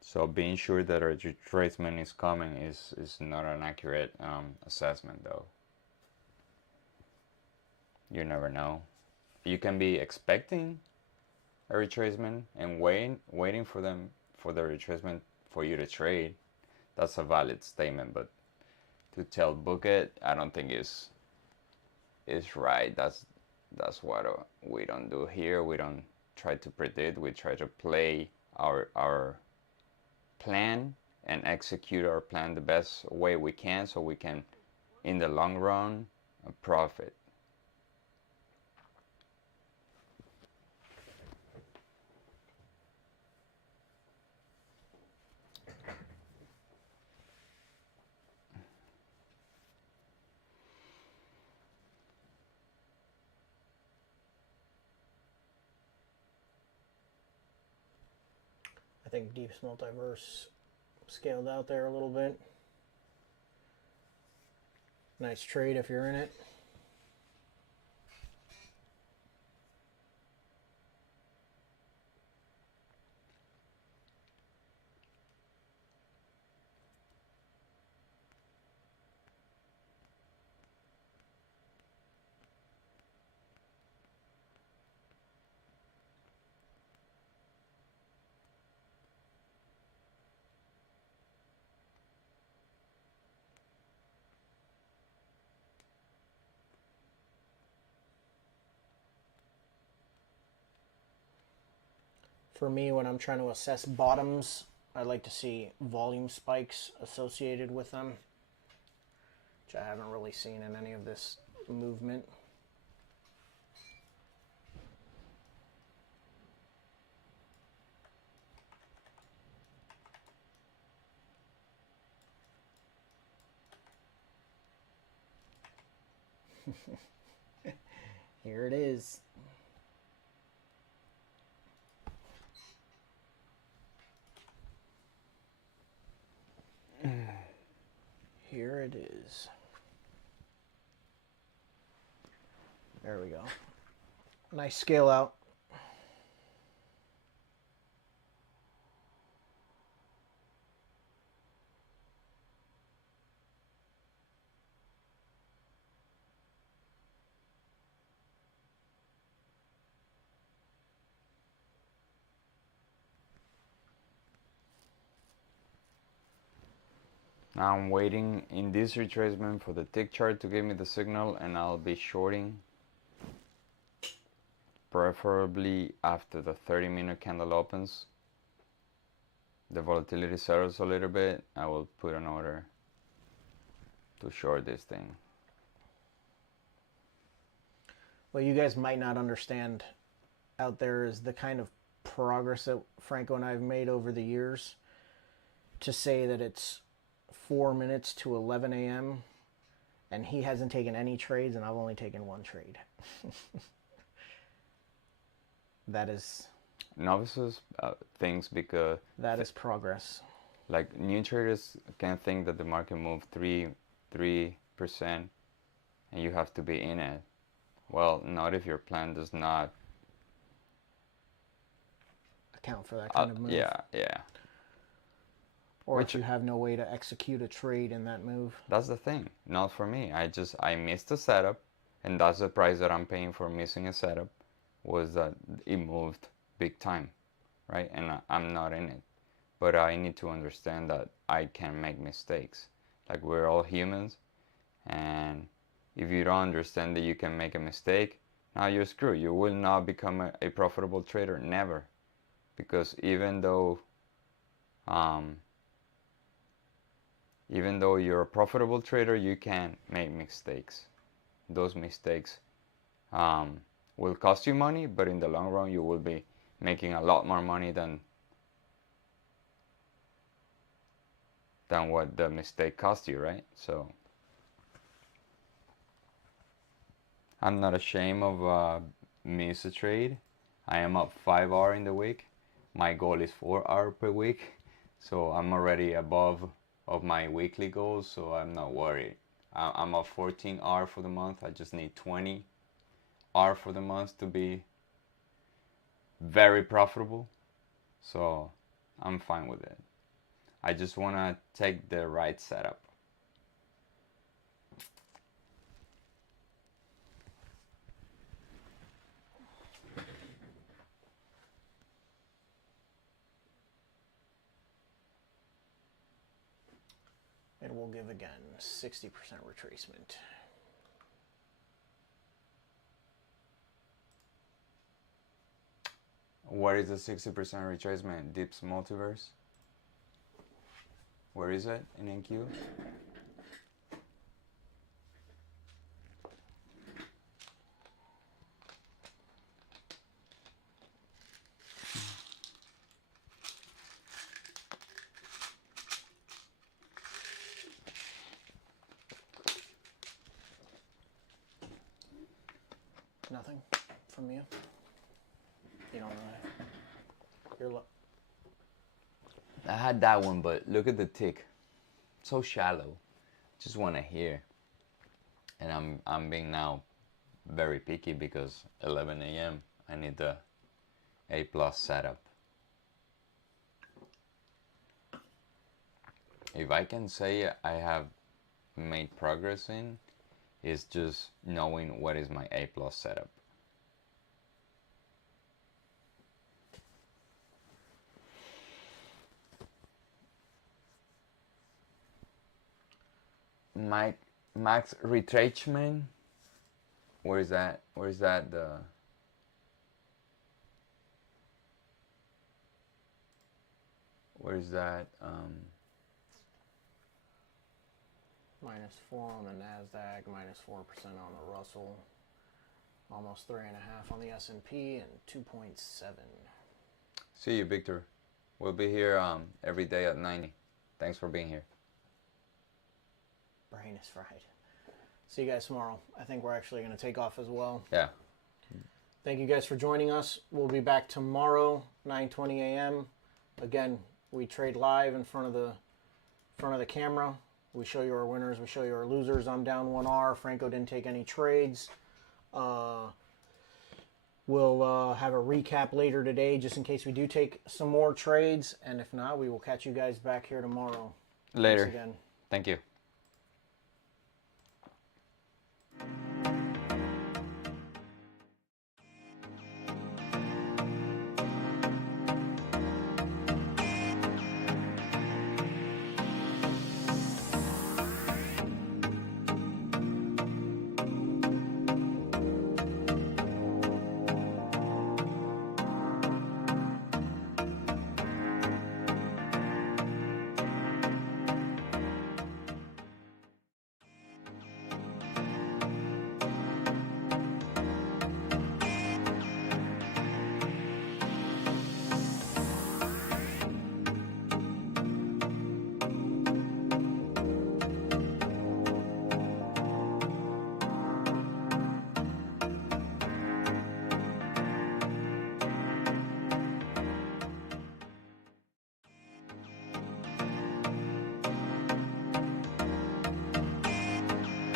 So being sure that a retracement is coming is not an accurate assessment, though. You never know. You can be expecting a retracement and waiting for the retracement for you to trade. That's a valid statement, but to tell book it, I don't think is right. That's what we don't do here. We don't try to predict. We try to play our plan and execute our plan the best way we can, so we can, in the long run, profit. I think Deep's Multiverse scaled out there a little bit. Nice trade if you're in it. For me, when I'm trying to assess bottoms, I like to see volume spikes associated with them, which I haven't really seen in any of this movement. Here it is. Here it is. There we go. Nice scale out. Now I'm waiting in this retracement for the tick chart to give me the signal, and I'll be shorting, preferably after the 30-minute candle opens. The volatility settles a little bit, I will put an order to short this thing. What you guys might not understand out there is the kind of progress that Franco and I have made over the years. To say that it's 4 minutes to 11 a.m. and he hasn't taken any trades and I've only taken one trade. That is... Novices thinks because... That is progress. Like new traders can think that the market moved 3% and you have to be in it. Well, not if your plan does not account for that kind of move. Yeah. Or if you have no way to execute a trade in that move. That's the thing. Not for me. I missed a setup, and that's the price that I'm paying for missing a setup, was that it moved big time, right? And I'm not in it. But I need to understand that I can make mistakes. Like, we're all humans, and if you don't understand that you can make a mistake, now you're screwed. You will not become a profitable trader, never. Because even though you're a profitable trader, you can make mistakes. Those mistakes will cost you money, but in the long run you will be making a lot more money than what the mistake cost you, right? So I'm not ashamed of miss a trade. I am up 5 hours in the week. My goal is 4 hours per week, so I'm already above of my weekly goals, so I'm not worried. I'm up 14 hours for the month. I just need 20 hours for the month to be very profitable, so I'm fine with it. I just want to take the right setup. And we'll give again 60% retracement. What is the 60% retracement? Dips multiverse? Where is it in NQ? Nothing from you? You don't really... I had that one, but look at the tick. So shallow. Just want to hear. And I'm being now very picky because 11 a.m. I need the A+ setup. If I can say I have made progress in, is just knowing what is my A+ setup. Max retracement. Where is that? Where is that? What is that? -4 on the Nasdaq, -4% on the Russell, almost 3.5 on the S&P, and 2.7. See you, Victor. We'll be here every day at 90. Thanks for being here. Brain is fried. See you guys tomorrow. I think we're actually going to take off as well. Yeah. Thank you guys for joining us. We'll be back tomorrow, 9:20 a.m. Again, we trade live in front of the camera. We show you our winners. We show you our losers. I'm down 1R. Franco didn't take any trades. We'll have a recap later today just in case we do take some more trades. And if not, we will catch you guys back here tomorrow. Later. Thanks again. Thank you.